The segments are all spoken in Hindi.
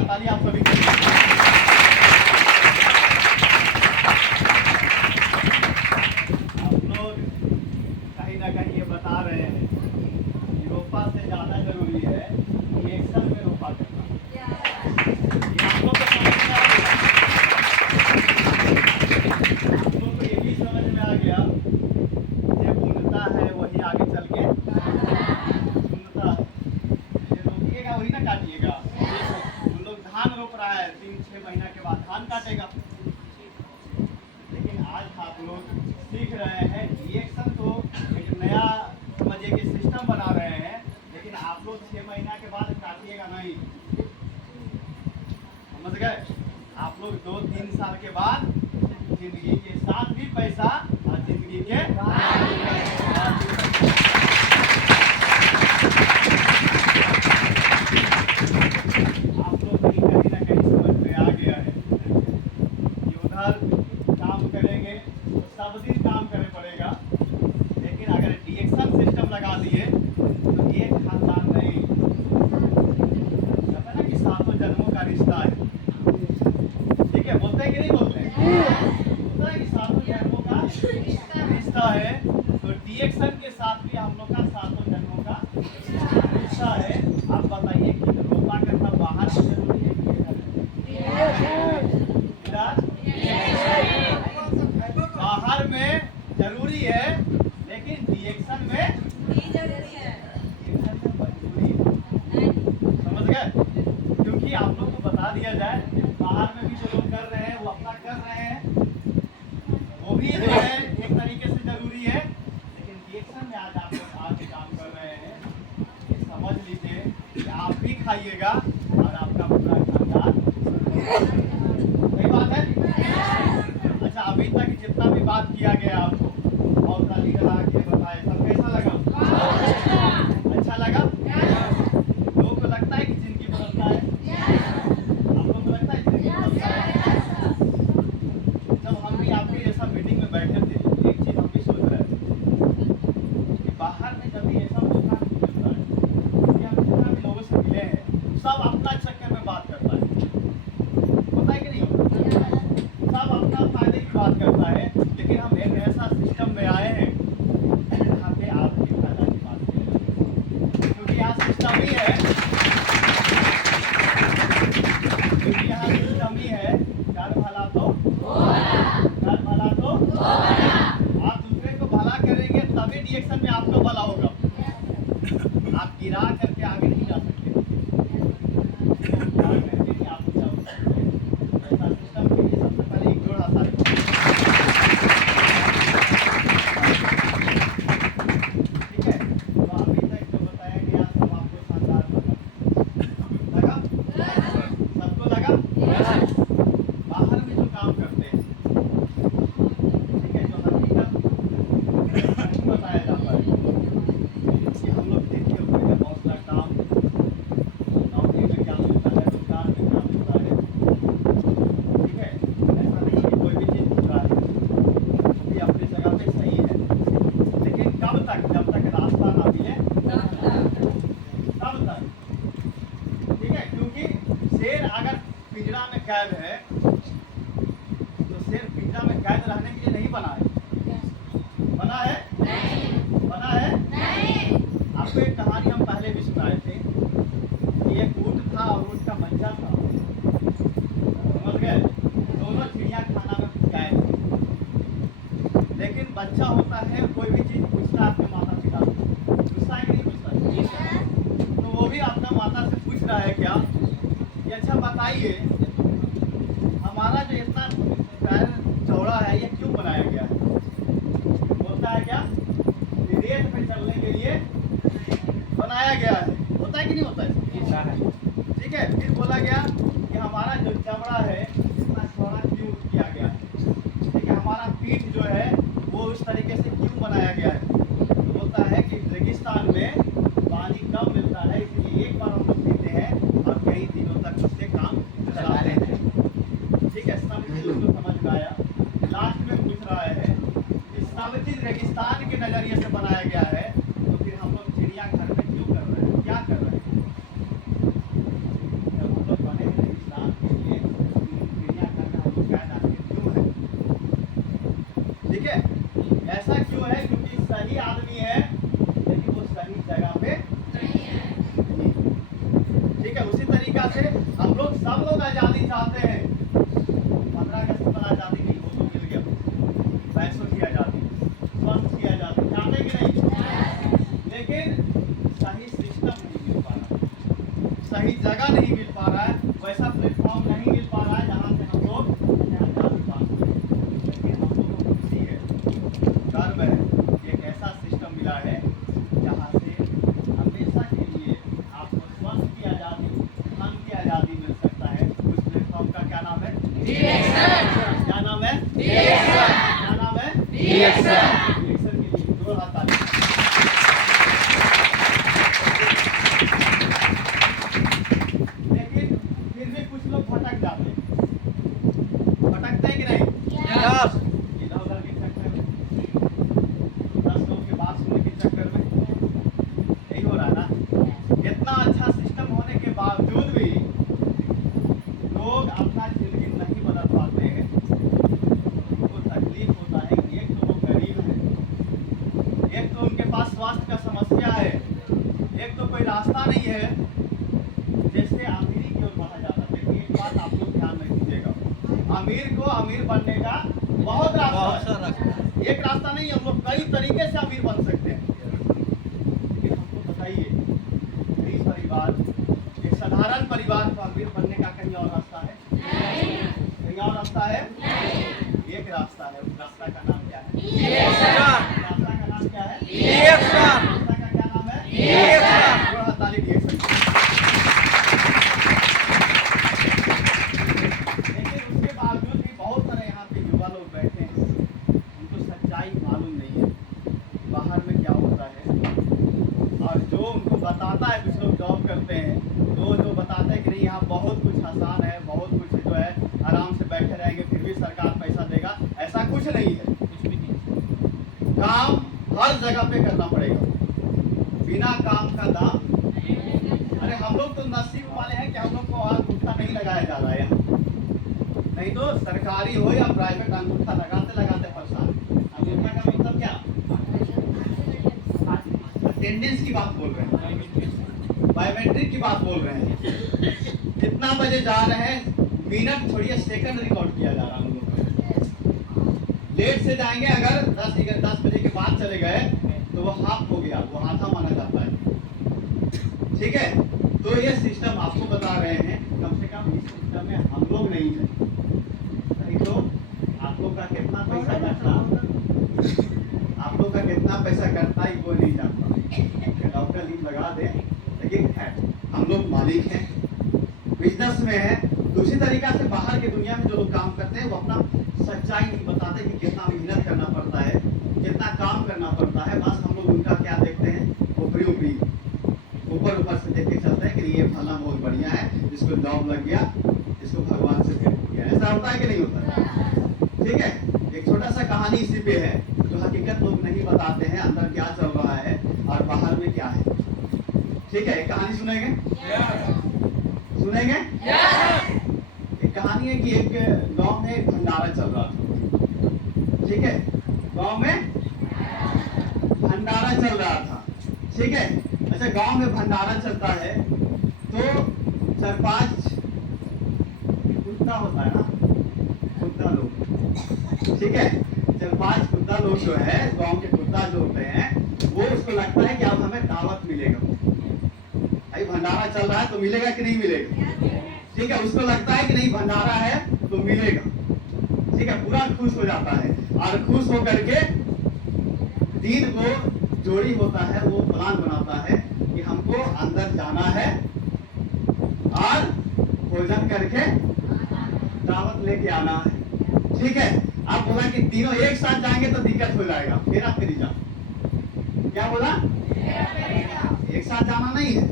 जोरदार ताली आप सभी के लिए। आप लोग कहीं ना कहीं ये बता रहे हैं कि रोपा से ज़्यादा जरूरी है रिएक्शन में रोपा करना। ये आप लोग को समझ में आ गया? आप लोग को ये भी समझ में आ गया ये बुनता है वही आगे चल के बुनता है। ये रोपिएगा वही ना काटिएगा। हम लोग धान रोप रहा है 3-6 महीना के बाद धान काटेगा। लेकिन आज आप लोग सीख रहे हैं रिएक्शन तो एक नया मजे के सिस्टम बना रहे हैं, लेकिन आप लोग 6 महीना के बाद काटिएगा नहीं। समझ गए? आप लोग 2-3 साल के बाद जिंदगी के साथ भी पैसा और जिंदगी के आप लोग भी कहीं ना कहीं समझ में आ गया है कि उधर काम करेंगे तो सब दिन काम करना पड़ेगा। लेकिन अगर रिएक्शन सिस्टम लगा दिए तो एक खानदान नहीं, कहते ना कि 7 जन्मों का रिश्ता है। ठीक है, बोलते हैं कि नहीं बोलते हैं? बोलता है कि 7 जन्मों का रिश्ता है। तो रिएक्शन के साथ भी हम लोग का 7 जन्मों का रिश्ता है। आप बताइए कि रोपा करना बाहर से जरूरी है कि इधर? बाहर में जरूरी है, लेकिन रिएक्शन में मजबूरी है। समझ गए? क्योंकि आप लोग को बता दिया जाए, बाहर में भी जो लोग कर रहे हैं वो अपना कर रहे हैं, वो भी जो है एक तरीके से जरूरी है। लेकिन रिएक्शन में आज आप लोग आके काम कर रहे हैं, ये समझ लीजिए कि आप भी खाइएगा और आपका पूरा खानदान। सही बात है? अच्छा, अभी तक जितना भी बात किया गया आपको और ताली लगा के बताए, सब कैसा लगा? अच्छा लगा? लोगों को लगता है कि जिंदगी बदलता है? आप लोगों को लगता है जिंदगी बदलता है? जब हम भी आपके जैसा मीटिंग में बैठे थे, एक चीज हम भी सोच रहे थे कि बाहर में जब भी ऐसा मौका मिलता है कि हम जितना भी लोगों से मिले हैं सब अपना चक्कर में बात करता है। होता है कि नहीं होता? सब अपना फायदे की बात करता है। लेकिन हम एक ऐसा सिस्टम में आए हैं जहाँ पे आपके फायदा की बात करें, क्योंकि यहाँ सिस्टम ही है। क्योंकि यहाँ सिस्टम ही है, कर भला तो कर भला तो आप दूसरे को भला करेंगे तभी रिएक्शन में आपका भला होगा। आप गिरा करके आगे नहीं जा सकते। गिरा करके नहीं आप जा सकते। ऐसा सिस्टम के लिए सबसे पहले एक जोड़ आता है। ठीक है, तो अभी तक जो बताया गया सब आपको शानदार लगा? सबको लगा? बाहर में जो काम करते हैं, ठीक है, जो हकीकत नहीं बताया जाता है कि हम लोग देखिए होते हैं बहुत सारा काम, नौकरी में क्या मिलता है, रोजगार में क्या मिलता है। ठीक है, ऐसा नहीं कि कोई भी चीज़ बुरा है, वो भी अपनी जगह पे सही है। लेकिन कब तक? जब तक रास्ता ना मिले तब तक। ठीक है, क्योंकि शेर अगर पिंजरा में कैद है तो शेर पिंजरा में कैद रहने के लिए नहीं बना है। बना है? बना है? आपको एक कहानी हम पहले भी सुनाए थे कि एक ऊँट था और ऊँट का बच्चा था। समझ गए? दोनों चिड़िया खाना में कैद थे। लेकिन बच्चा होता है, कोई भी चीज़ पूछता है अपने माता पिता से, पूछता है कि नहीं पूछता? तो वो भी अपना माता से पूछ रहा है क्या कि अच्छा बताइए, हमारा जो इतना पैर चौड़ा है ये क्यों बनाया गया है? बोलता है क्या कि रेत पे चलने के लिए बनाया गया है। होता है कि नहीं होता है? ठीक है, फिर बोला गया कि हमारा जो चमड़ा है इतना चौड़ा क्यों किया गया है? ठीक है, हमारा पीठ जो है वो उस तरीके से क्यों बनाया गया है? तो बोलता है कि रेगिस्तान में पानी कम मिलता है, इसलिए एक बार हम लोग पीते हैं और कई दिनों तक उससे काम चलाते हैं। ठीक है, सब चीज उसको समझ में आया। लास्ट में पूछ रहा है कि सब चीज रेगिस्तान के नजरिए से बनाया गया है, तो फिर हम लोग चिड़ियाघर में क्यों कर रहे हैं, क्या कर रहे हैं? जब हम लोग बने हैं तरीका से हम लोग सब लोग आजादी चाहते हैं। 15 अगस्त पर आजादी नहीं, वो तो मिल गया, पैसों की आजादी, स्वास्थ्य की आजादी चाहते कि नहीं? लेकिन सही सिस्टम नहीं मिल पा रहा, सही जगह नहीं मिल पा रहा है, वैसा प्लेटफॉर्म नहीं मिल पा रहा है जहाँ से हम लोग आजादी पा सकें। लेकिन हम लोगों को खुशी है, गर्व है, एक ऐसा सिस्टम मिला है जहाँ से हमेशा के लिए आपको स्वास्थ्य की आज़ादी, धन की आज़ादी मिल सकता है। उस प्लेटफॉर्म का क्या नाम है? क्या नाम है? क्या नाम है? डिएक्सन के लिए जोर हाथ ताली। लेकिन फिर भी कुछ लोग भटक जाते हैं, भटकते हैं कि नहीं? इधर उधर के चक्कर में, 10 लोग की बात सुनने के चक्कर में, यही हो रहा है ना। इतना अच्छा सिस्टम होने के बावजूद भी लोग अपना जिंदगी नहीं बदल पाते हैं। उनको तकलीफ होता है कि एक तो वो गरीब है, एक तो उनके पास स्वास्थ्य का समस्या है, एक तो कोई रास्ता नहीं है जिससे अमीरी की ओर बढ़ा जा सके। देखिए एक बात आप लोग ध्यान में रखिएगा, अमीर को अमीर बनने का बहुत रास्ता है, एक रास्ता नहीं, हम लोग कई तरीके से अमीर बन सकते हैं। लेकिन हमको बताइए, गरीब परिवार, एक साधारण परिवार को अमीर बनने का कहीं और रास्ता है? कहीं और रास्ता है? एक रास्ता है, उस रास्ता का नाम क्या है? रास्ता का नाम क्या है? रास्ता का क्या नाम है? थोड़ा ताली दिए सभी। लेकिन उसके बावजूद भी बहुत सारे यहाँ पे युवा लोग बैठे हैं, उनको सच्चाई मालूम नहीं है बाहर में क्या होता है। और जो उनको बताता है, कुछ लोग जॉब करते हैं, तो जो बताते हैं कि नहीं यहाँ बहुत कुछ आसान है, बहुत कुछ जो है आराम से बैठे रहेंगे फिर भी सरकार पैसा देगा, ऐसा कुछ नहीं है। कुछ भी नहीं, काम हर जगह पे करना पड़ेगा, बिना काम का दाम। अरे हम लोग तो नसीब वाले हैं कि हम लोग को अंगूठा नहीं लगाया जा रहा है यहाँ, नहीं तो सरकारी हो या प्राइवेट अंगूठा लगाते लगाते परेशान। अंगूठा का मतलब क्या? अटेंडेंस की बात बोल रहे हैं, बायोमेट्रिक की बात बोल रहे हैं, कितना बजे जा रहे हैं, मिनट छोड़िए सेकंड रिकॉर्ड किया जा रहा है हम लोग का। लेट से जाएंगे अगर 10 बजे के बाद चले गए तो वो हाफ हो गया, वो आधा माना जाता है। ठीक है, तो ये सिस्टम आपको बता रहे हैं, कम से कम इस सिस्टम में हम लोग नहीं है। नहीं तो आप लोग का कितना पैसा करता, आप लोग का कितना पैसा करता है कोई नहीं जानता। डॉक्टर लीव लगा दे, लेकिन है हम लोग मालिक हैं, बिजनेस में है। दूसरी तरीका से बाहर की दुनिया में जो लोग काम करते हैं वो अपना सच्चाई नहीं बताते कि कितना मेहनत करना पड़ता है, कितना काम करना पड़ता है। बस हम लोग उनका क्या देखते हैं, ऊपरी ऊपरी, ऊपर ऊपर से देख के चलते हैं कि ये फला बहुत बढ़िया है, इसको जॉब लग गया, इसको भगवान से भेंट हो गया। ऐसा होता है कि नहीं होता? ठीक है, एक छोटा सा कहानी इसी पे है जो हकीकत लोग नहीं बताते हैं, अंदर क्या चल रहा है और बाहर में क्या है। ठीक है, एक कहानी सुनेंगे? सुनेंगे? एक कहानी है कि एक गांव में एक भंडारा चल रहा था। ठीक है, गांव में भंडारा चल रहा था। ठीक है, अच्छा गांव में भंडारा चलता है तो 4-5 कुत्ता होता है ना, कुत्ता लोग। ठीक है, 4-5 कुत्ता लोग जो है, गांव के कुत्ता जो होते हैं, वो उसको लगता है कि अब हमें दावत मिलेगा। भाई भंडारा चल रहा है तो मिलेगा कि नहीं मिलेगा? ठीक है, उसको लगता है कि नहीं भंडारा है तो मिलेगा। ठीक है, पूरा खुश हो जाता है और खुश होकर के दिन को जोड़ी होता है, वो प्लान बनाता है कि हमको अंदर जाना है और भोजन करके दावत लेके आना है। ठीक है, आप बोला कि तीनों एक साथ जाएंगे तो दिक्कत हो जाएगा, फिर आप फिर जाओ। क्या बोला? एक साथ जाना नहीं है।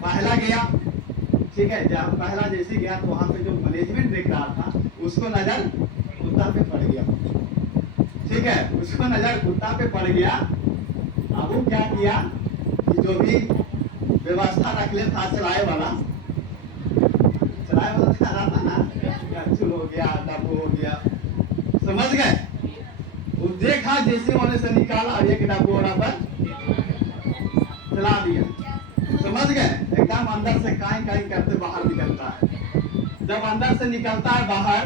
पहला गया, ठीक है, जब पहला जैसे गया तो वहां पे जो मैनेजमेंट देख रहा था उसको नजर कुत्ता पे पड़ गया। ठीक है, उसको नजर कुत्ता पे पड़ गया। अब वो क्या किया कि जो भी व्यवस्था रख ले था, चलाए वाला था ना, चूल हो गया, डब्बू हो गया, समझ गए? वो देखा जैसे होने से निकाला, एक डब्बू पर चला दिया, समझ गए? एकदम अंदर से काई काई करते बाहर निकलता है। जब अंदर से निकलता है बाहर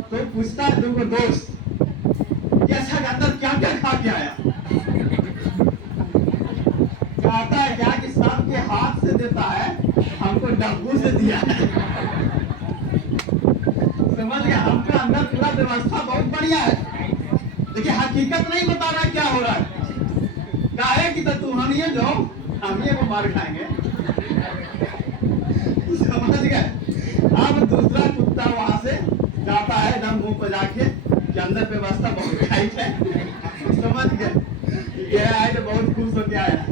तो पूछता है तुमको दोस्त कि अच्छा अंदर क्या क्या खा के आया। कहता है क्या कि सबके हाथ से देता है, हमको डब्बू से दिया है। समझ गया? हमका अंदर पूरा व्यवस्था बहुत बढ़िया है। देखिए हकीकत नहीं बता रहा क्या हो रहा है। काहे कि तो तुम्हारी जो हम ये को मार खाएंगे। समझ गए? अब दूसरा कुत्ता वहां से जाता है एकदम मुंह पर जाके कि अंदर व्यवस्था बहुत टाइट है। समझ गए? ये आए तो बहुत खुश होके आया।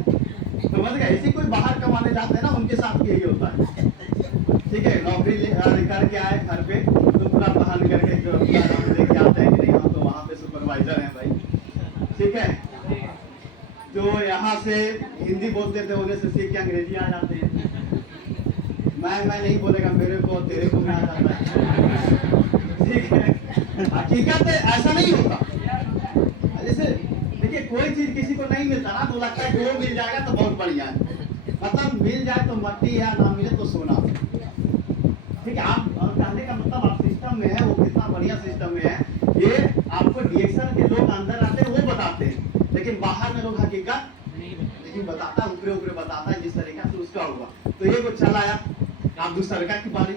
समझ गए? इसी कोई बाहर कमाने जाते हैं ना, उनके साथ यही होता है। ठीक है, नौकरी करके आए घर पे तो पूरा पहन करके जो लेके आते हैं कि नहीं हम तो वहाँ पे सुपरवाइजर हैं भाई। ठीक है, जो यहाँ से हिंदी बोलते थे उन्हें से सीख के अंग्रेजी आ जाते हैं। मैं नहीं बोलेगा, मेरे को तेरे को में आ जाता है। ठीक है, हकीकत है ऐसा नहीं होता। जैसे देखिए कोई चीज किसी को नहीं मिलता ना तो लगता है वो मिल जाएगा तो बहुत बढ़िया है। मतलब मिल जाए तो मट्टी है, ना मिले तो सोना। ठीक है, आप कहने का मतलब आप सिस्टम में है, वो कितना बढ़िया सिस्टम में है। ये आपको रिएक्शन के लोग अंदर आते हैं वो बताते हैं, लेकिन बाहर में लोग हकीकत नहीं बताता, ऊपरे ऊपरे बताता है जिस तरीका से उसका हुआ। तो ये कुछ चल आया, आप दूसरा की बारी,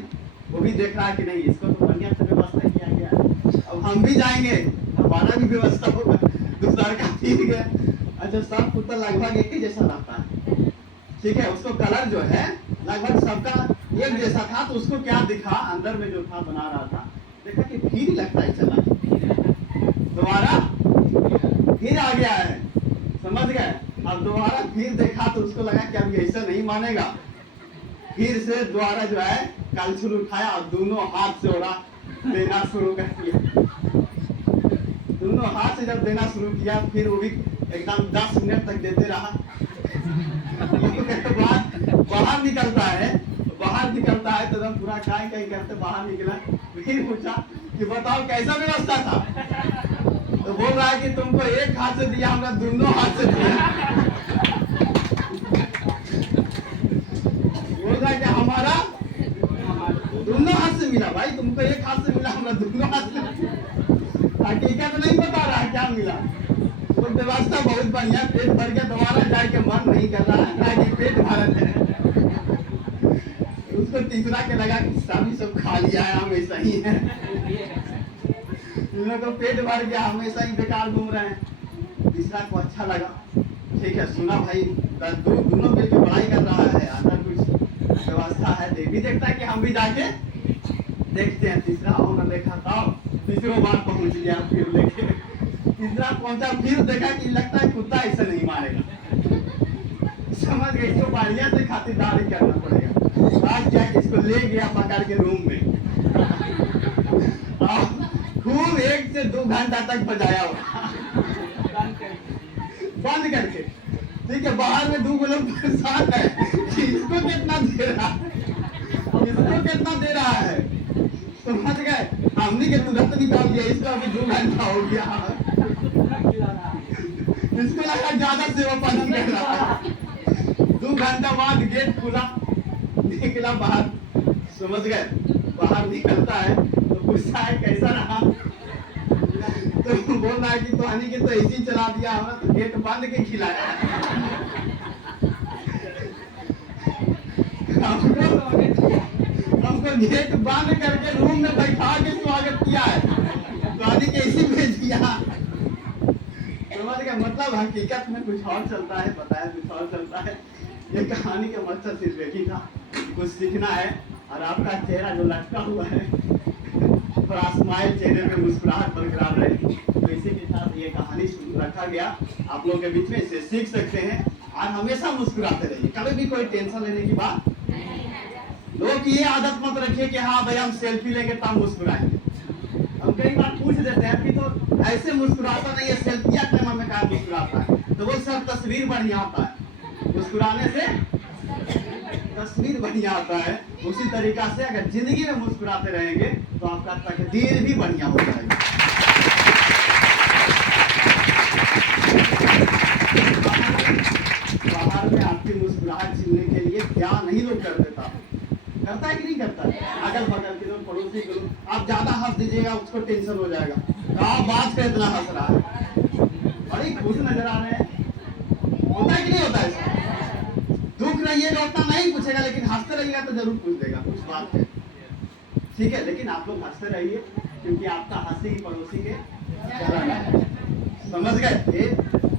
वो भी देख रहा है कि नहीं इसको तो बढ़िया से व्यवस्था किया गया है, अब हम भी जाएंगे हमारा भी व्यवस्था होगा। दूसरा का ठीक है। अच्छा, सब कुत्ता लगभग एक ही जैसा रहता है। ठीक है, उसको कलर जो है लगभग सबका एक जैसा था, तो उसको क्या दिखा अंदर में जो था बना रहा था, देखा कि फिर लगता है चला दोबारा फिर आ गया है। समझ गए? अब दोबारा फिर देखा तो उसको लगा कि अब ऐसा नहीं मानेगा। फिर से दोबारा जो है कलछुल उठाया और दोनों हाथ से ओरा देना शुरू कर दिया। दोनों हाथ से जब देना शुरू किया फिर वो भी एकदम 10 मिनट तक देते रहा। बाहर निकलता है तो एकदम पूरा काय काय करते बाहर निकला। फिर पूछा कि बताओ कैसा व्यवस्था था, तो बोल रहा है कि तुमको एक हाथ से दिया, हमरा दोनों हाथ से दिया। बोल रहा है कि हमारा दोनों हाथ से मिला भाई, तुमको एक हाथ से मिला, हमरा दोनों हाथ से। हकीकत नहीं बता रहा है क्या मिला। तो व्यवस्था बहुत बढ़िया, पेट भर के दोबारा जाए के मन नहीं कर रहा है, ना कि पेट भरत है। उसको तीसरा के लगा कि सब खा लिया है, हमेशा ही है, इन लोगों को पेट भर गया, हमेशा ही बेकार घूम रहे हैं। तीसरा को अच्छा लगा, ठीक है, सुना भाई दोनों मिलकर पढ़ाई कर रहा है, अंदर कुछ व्यवस्था है, भी देखता है कि हम भी जाके देखते हैं। तीसरा और देखा था, तीसरों बार पहुंच गया, फिर लेके तीसरा पहुंचा, फिर देखा कि लगता है कुत्ता ऐसा नहीं मारेगा। समझ गए? इसको बढ़िया से खातिरदारी करना पड़ेगा। आज क्या इसको ले गया पकड़ के रूम में, खूब 1 से 2 घंटा तक बजाया हुआ बंद करके। ठीक है, बाहर में 2 लोग परेशान है कि इसको कितना दे रहा है, इसको कितना दे रहा है। समझ गए? हमने के तुरंत निकाल दिया, इसका अभी 2 घंटा हो गया। इसको लगा ज्यादा सेवा पानी कर रहा है। 2 घंटा बाद गेट खुला, निकला बाहर। समझ गए? बाहर निकलता है तो पूछता है कैसा रहा, तो बोल रहा है कि तो हनी के तो ऐसी चला दिया, हमें तो गेट बंद के खिलाया। हमको गेट बंद करके रूम में बैठा के स्वागत किया है, तो हनी कैसी भेज दिया। समझ गए? मतलब हकीकत में कुछ और चलता है, बताया कुछ और चलता है। ये कहानी का मकसद सिर्फ एक ही था, कुछ सीखना है। और आपका चेहरा जो लटका हुआ है, थोड़ा स्माइल, चेहरे पे मुस्कुराहट बरकरार रहे, तो इसी के साथ ये कहानी रखा गया आप लोगों के बीच में। इसे सीख सकते हैं और हमेशा मुस्कुराते रहिए, कभी भी कोई टेंशन लेने की बात। लोग ये आदत मत रखिए कि हाँ भाई हम सेल्फी लेंगे तब मुस्कुराएंगे। हम कई बार पूछ देते हैं कि तो ऐसे मुस्कुराता नहीं है, सेल्फी टाइम में कहा मुस्कुराता है, तो वो सब तस्वीर बढ़िया आता है, मुस्कुराने से तस्वीर बढ़िया आता है। उसी तरीका से अगर जिंदगी में मुस्कुराते रहेंगे तो आपका तकदीर भी बढ़िया हो जाएगी। बाहर में आपकी मुस्कुराहट छीनने के लिए ध्यान नहीं लोग कर देता, करता है कि नहीं करता है? अगल बगल के लोग, पड़ोसी के लोग, आप ज्यादा हंस दीजिएगा उसको टेंशन हो जाएगा, कहा बात कर इतना हंस रहा है, बड़ी खुश नजर आ रहे हैं, होता है कि नहीं होता है? दुख रहिएगा उतना नहीं पूछेगा, लेकिन हंसते रहिएगा तो जरूर पूछ देगा कुछ बात है, ठीक है? लेकिन आप लोग हंसते रहिए, क्योंकि आपका हंसी ही पड़ोसी के चलन है, समझ गए? ये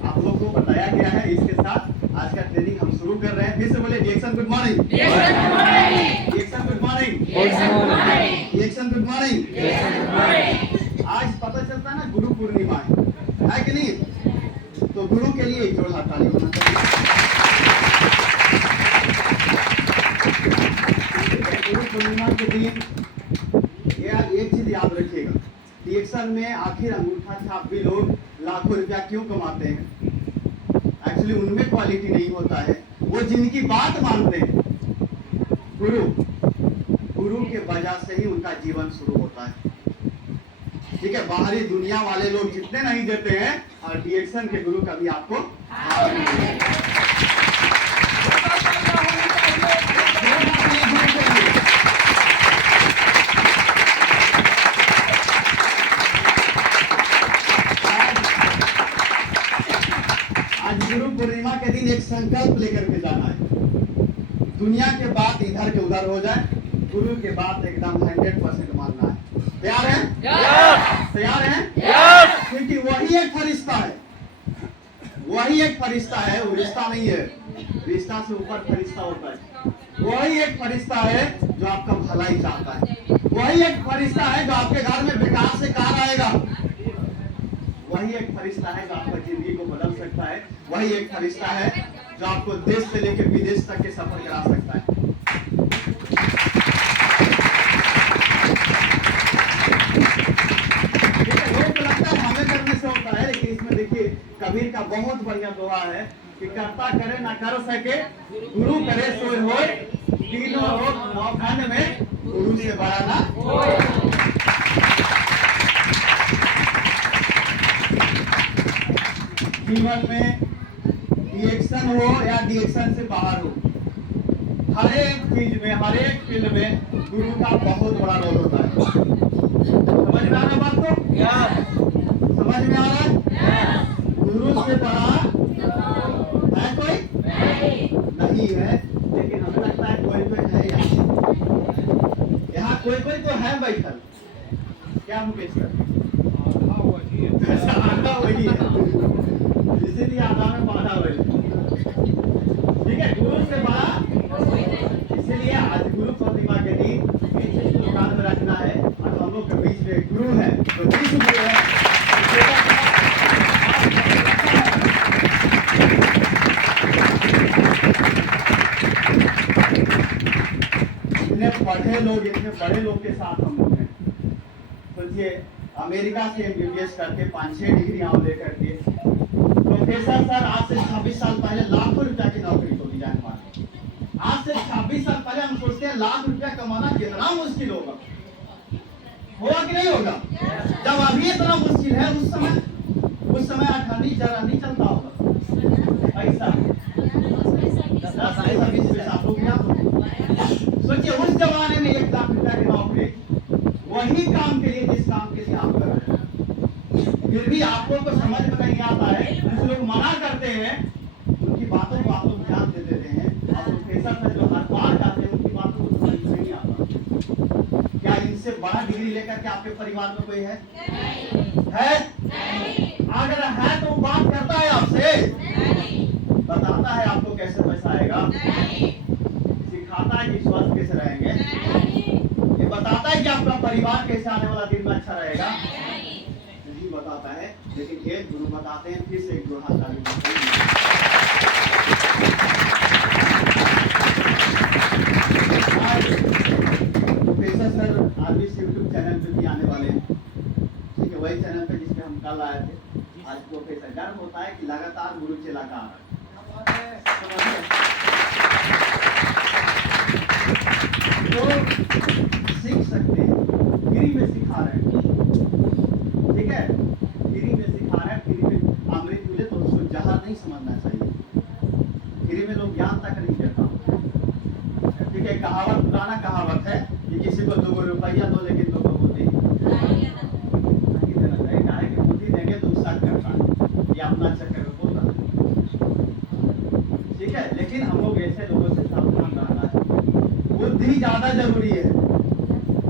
आप लोग को बताया गया है। इसके साथ आज का ट्रेनिंग हम शुरू कर रहे हैं। फिर से बोले reaction good morning, reaction good morning, reaction good morning. आज पता चलता है ना गुरु पूर्णिमा है कि नहीं? तो गुरु के लिए एक जोरदार ताली होना चाहिए। गुरु पूर्णिमा के दिन एक चीज याद रखिएगा, रिएक्शन में आखिर अंगूठा छाप भी लोग लाखों रुपया क्यों कमाते हैं? एक्चुअली उनमें क्वालिटी नहीं होता है, वो जिनकी बात मानते हैं, गुरु के वजह से ही उनका जीवन शुरू होता है, ठीक है? बाहरी दुनिया वाले लोग जितने नहीं देते हैं, और रिएक्शन के गुरु कभी आपको गुरु पूर्णिमा के दिन एक संकल्प लेकर के जाना है, दुनिया के बात इधर के उधर हो जाए, गुरु के बात एकदम 100% मानना है। तैयार है? तैयार है? क्योंकि वही एक फरिश्ता है, वही एक फरिश्ता है, वो रिश्ता नहीं है, रिश्ता से ऊपर फरिश्ता होता है। वही एक फरिश्ता है जो आपका भलाई चाहता है, वही एक फरिश्ता है जो आपके घर में विकास से कार आएगा, वही एक फरिश्ता है जो आपका जिंदगी को बदल सकता है, वही एक फरिश्ता है जो आपको देश से लेकर विदेश तक के सफर करा सकता है। लोगों को लगता है हमें करने से होता है, लेकिन इसमें देखिए कबीर का बहुत बढ़िया दोहा है कि कर्ता करे ना कर सके, गुरु करे सोए होए, तीनों लोग नौखंड में गुरु से बड़ा ना होए। जीवन में रिएक्शन हो या रिएक्शन से बाहर हो, हर एक चीज में, हर एक फील्ड में गुरु का बहुत बड़ा रोल होता है। समझ में आ रहा है बात को? समझ में आ रहा है? गुरु से बड़ा है कोई नहीं है, लेकिन हमें लगता है कोई है यहाँ कोई तो है बैठल, क्या मुकेश सर? वही है, इसीलिए आधा में बाधा हुई, ठीक है? गुरु से बड़ा, इसीलिए आज गुरु पूर्णिमा के दिन इस चीज को ध्यान में रखना है। और हम लोग के बीच में गुरु है, जो विश्व गुरु है, इतने पढ़े लोग, इतने बड़े लोग के साथ हम लोग हैं। सोचिए अमेरिका से MBBS करके 5-6 डिग्री हम लेकर के प्रोफेसर सर आज से 26 साल पहले लाखों रुपया की नौकरी को दी जाने वाली। आज से 26 साल पहले हम सोचते हैं लाख रुपया कमाना कितना मुश्किल होगा कि नहीं होगा? जब अभी इतना मुश्किल है, उस समय अठन्नी चरन्नी चलता होगा पैसा 10-20 पैसा हो गया। सोचिए उस जमाने में 1 लाख रुपया की नौकरी, वही काम के लिए जिस काम के लिए आप कर रहे हैं, फिर भी आप लोग को समझ में नहीं आता है, कुछ लोग मना करते हैं, उनकी बातों को आप लोग ध्यान दे देते हैं, और प्रोफेसर से जो हर बार जाते हैं उनकी बातों को समझ में नहीं आता। क्या इनसे बड़ा डिग्री लेकर के आपके परिवार में कोई है? अगर है तो बात करता है आपसे, बताता है आपको कैसे पैसा आएगा, सिखाता है कि स्वस्थ कैसे रहेंगे, ये बताता है कि आपका परिवार कैसे आने वाला दिन में अच्छा रहेगा, नहीं बताता है। लेकिन एक गुरु बताते हैं। फिर से एक दो हाथ ताली प्रोफेसर सर आज इस यूट्यूब चैनल पे भी आने वाले हैं, ठीक है? वही चैनल पे जिसपे हम कल आए थे। आज प्रोफेसर गर्व होता है कि लगातार गुरु चला का आ रहा है, तो सीख सकते हैं, फ्री में सिखा रहे हैं, ठीक है? फ्री में सिखा रहे हैं। फ्री में अमृत मिले तो उसको जहर नहीं समझना चाहिए, फ्री में लोग ज्ञान तक नहीं देता,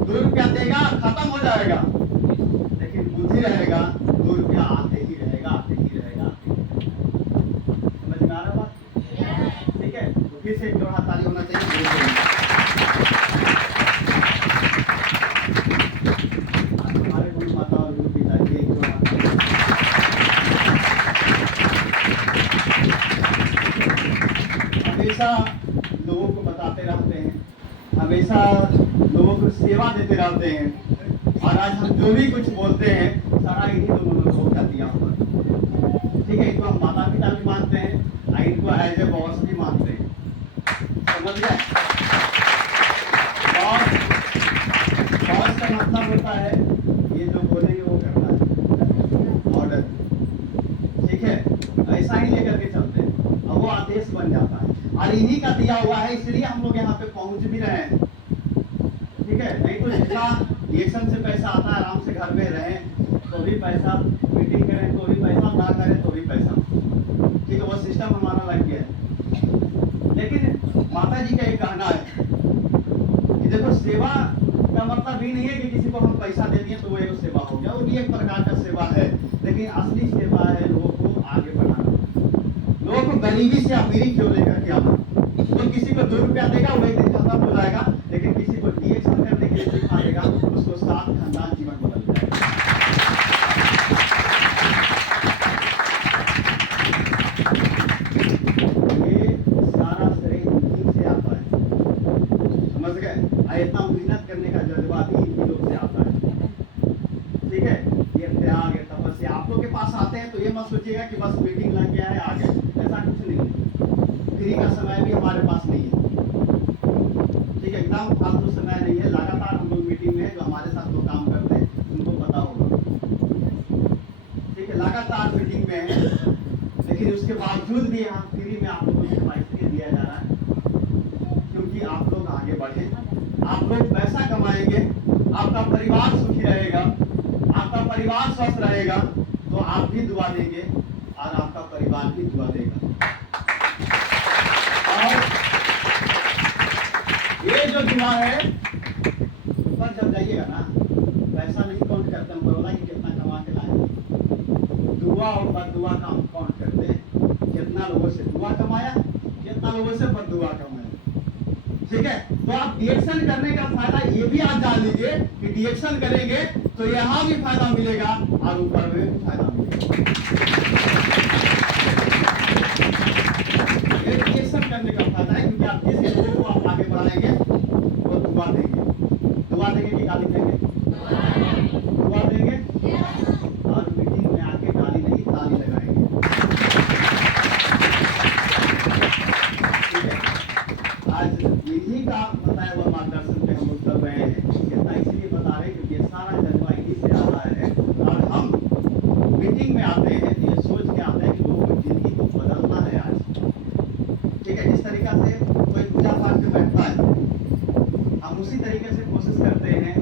₹2 देगा खत्म हो जाएगा, लेकिन बुद्धि रहेगा ₹2 आते ही रहेगा, आते ही रहेगा। समझ में आ रहा बात? ठीक है, तो फिर से एक जोड़ा ताली होना चाहिए। हमारे गुरु माता और गुरु पिताजी एक जोड़ा हमेशा लोगों को बताते रहते हैं, हमेशा लोगों को सेवा देते रहते हैं, और आज हम जो भी कुछ बोलते हैं सारा इन्हीं लोगों ने लोगों का दिया हुआ। ठीक है, इनको हम माता पिता भी मानते हैं और इनको एज ए बॉस भी मानते हैं। समझ गए? बॉस का मतलब होता है ये जो बोलेंगे वो करना है, ऑर्डर। ठीक है, ऐसा ही लेकर के चलते हैं और वो आदेश बन जाता है, और इन्हीं का दिया हुआ है, इसलिए हम लोग यहाँ पे पहुंच भी रहे हैं। ठीक है, नहीं तो जितना रिएक्शन से पैसा आता है, आराम से घर में रहें तो भी पैसा, मीटिंग करें तो भी पैसा, ना करें तो भी पैसा। ठीक है, वो सिस्टम हमारा लग गया है। लेकिन माता जी का एक कहना है कि देखो, सेवा का मतलब ही नहीं है कि किसी को हम पैसा दे दिए तो वो एक सेवा हो गया, वो भी एक प्रकार का सेवा है, लेकिन असली सेवा है लोगों को आगे बढ़ाना, लोगों को गरीबी से अमीरी क्यों लेकर के आना। वो किसी को ₹2 देगा, वो एक दिन खत्म हो जाएगा, लेकिन किसी को रिएक्शन करने के लिए सिखा देगा, उसको 7 खानदान जीवन बदल जाएगा। ये सारा श्रेय इन्हीं से आता है। समझ गए? इतना मेहनत करने का जज्बा भी इन्हीं लोग से आता है। ठीक है, ये त्याग है, तपस्या। आप लोग के पास आते हैं तो ये मत सोचिएगा कि बस मीटिंग लग गया है आ गए, ऐसा कुछ नहीं है। फ्री का समय भी हमारे पास नहीं है। ठीक है, एकदम फालतू समय नहीं है, लगातार हम लोग मीटिंग में है। जो हमारे साथ लोग काम करते हैं उनको पता होगा। ठीक है, लगातार मीटिंग में है, लेकिन उसके बावजूद भी यहाँ फ्री में आप लोगों को सेवा इसलिए दिया जा रहा है क्योंकि आप लोग आगे बढ़े, आप लोग पैसा कमाएंगे, आपका परिवार सुखी रहेगा, आपका परिवार स्वस्थ रहेगा, तो आप भी दुआ देंगे और आपका परिवार भी दुआ देगा। और ये जो दुआ है, ऊपर जब जाइएगा ना, पैसा नहीं काउंट करते हम, बोला कि कितना कमा के लाए। दुआ और बददुआ का हम काउंट करते हैं, कितना लोगों से दुआ कमाया, कितना लोगों से बददुआ कमाया। ठीक है, तो आप रिएक्शन करने का फायदा ये भी आप जान लीजिए कि रिएक्शन करेंगे तो यहाँ भी फायदा मिलेगा और ऊपर में भी फायदा मिलेगा। ये रिएक्शन करने का फायदा है, क्योंकि आप जिस लोगों को आप आगे बढ़ाएंगे वो दुआ देंगे कि गाली देंगे, दुआ देंगे, और मीटिंग में आके गाली नहीं ताली लगाएंगे। ठीक है, आज इन्हीं का बताया हुआ मार्गदर्शन पे हम लोग कर रहे हैं। इसलिए बता रहे हैं क्योंकि ये सारा जज्बा इन्हीं से आता है, और हम मीटिंग में आते हैं तो ये सोच के आते हैं कि लोगों की जिंदगी को बदलना है आज। ठीक है, जिस तरीका से कोई पूजा पाठ में बैठता है, हम उसी तरीके से कोशिश करते हैं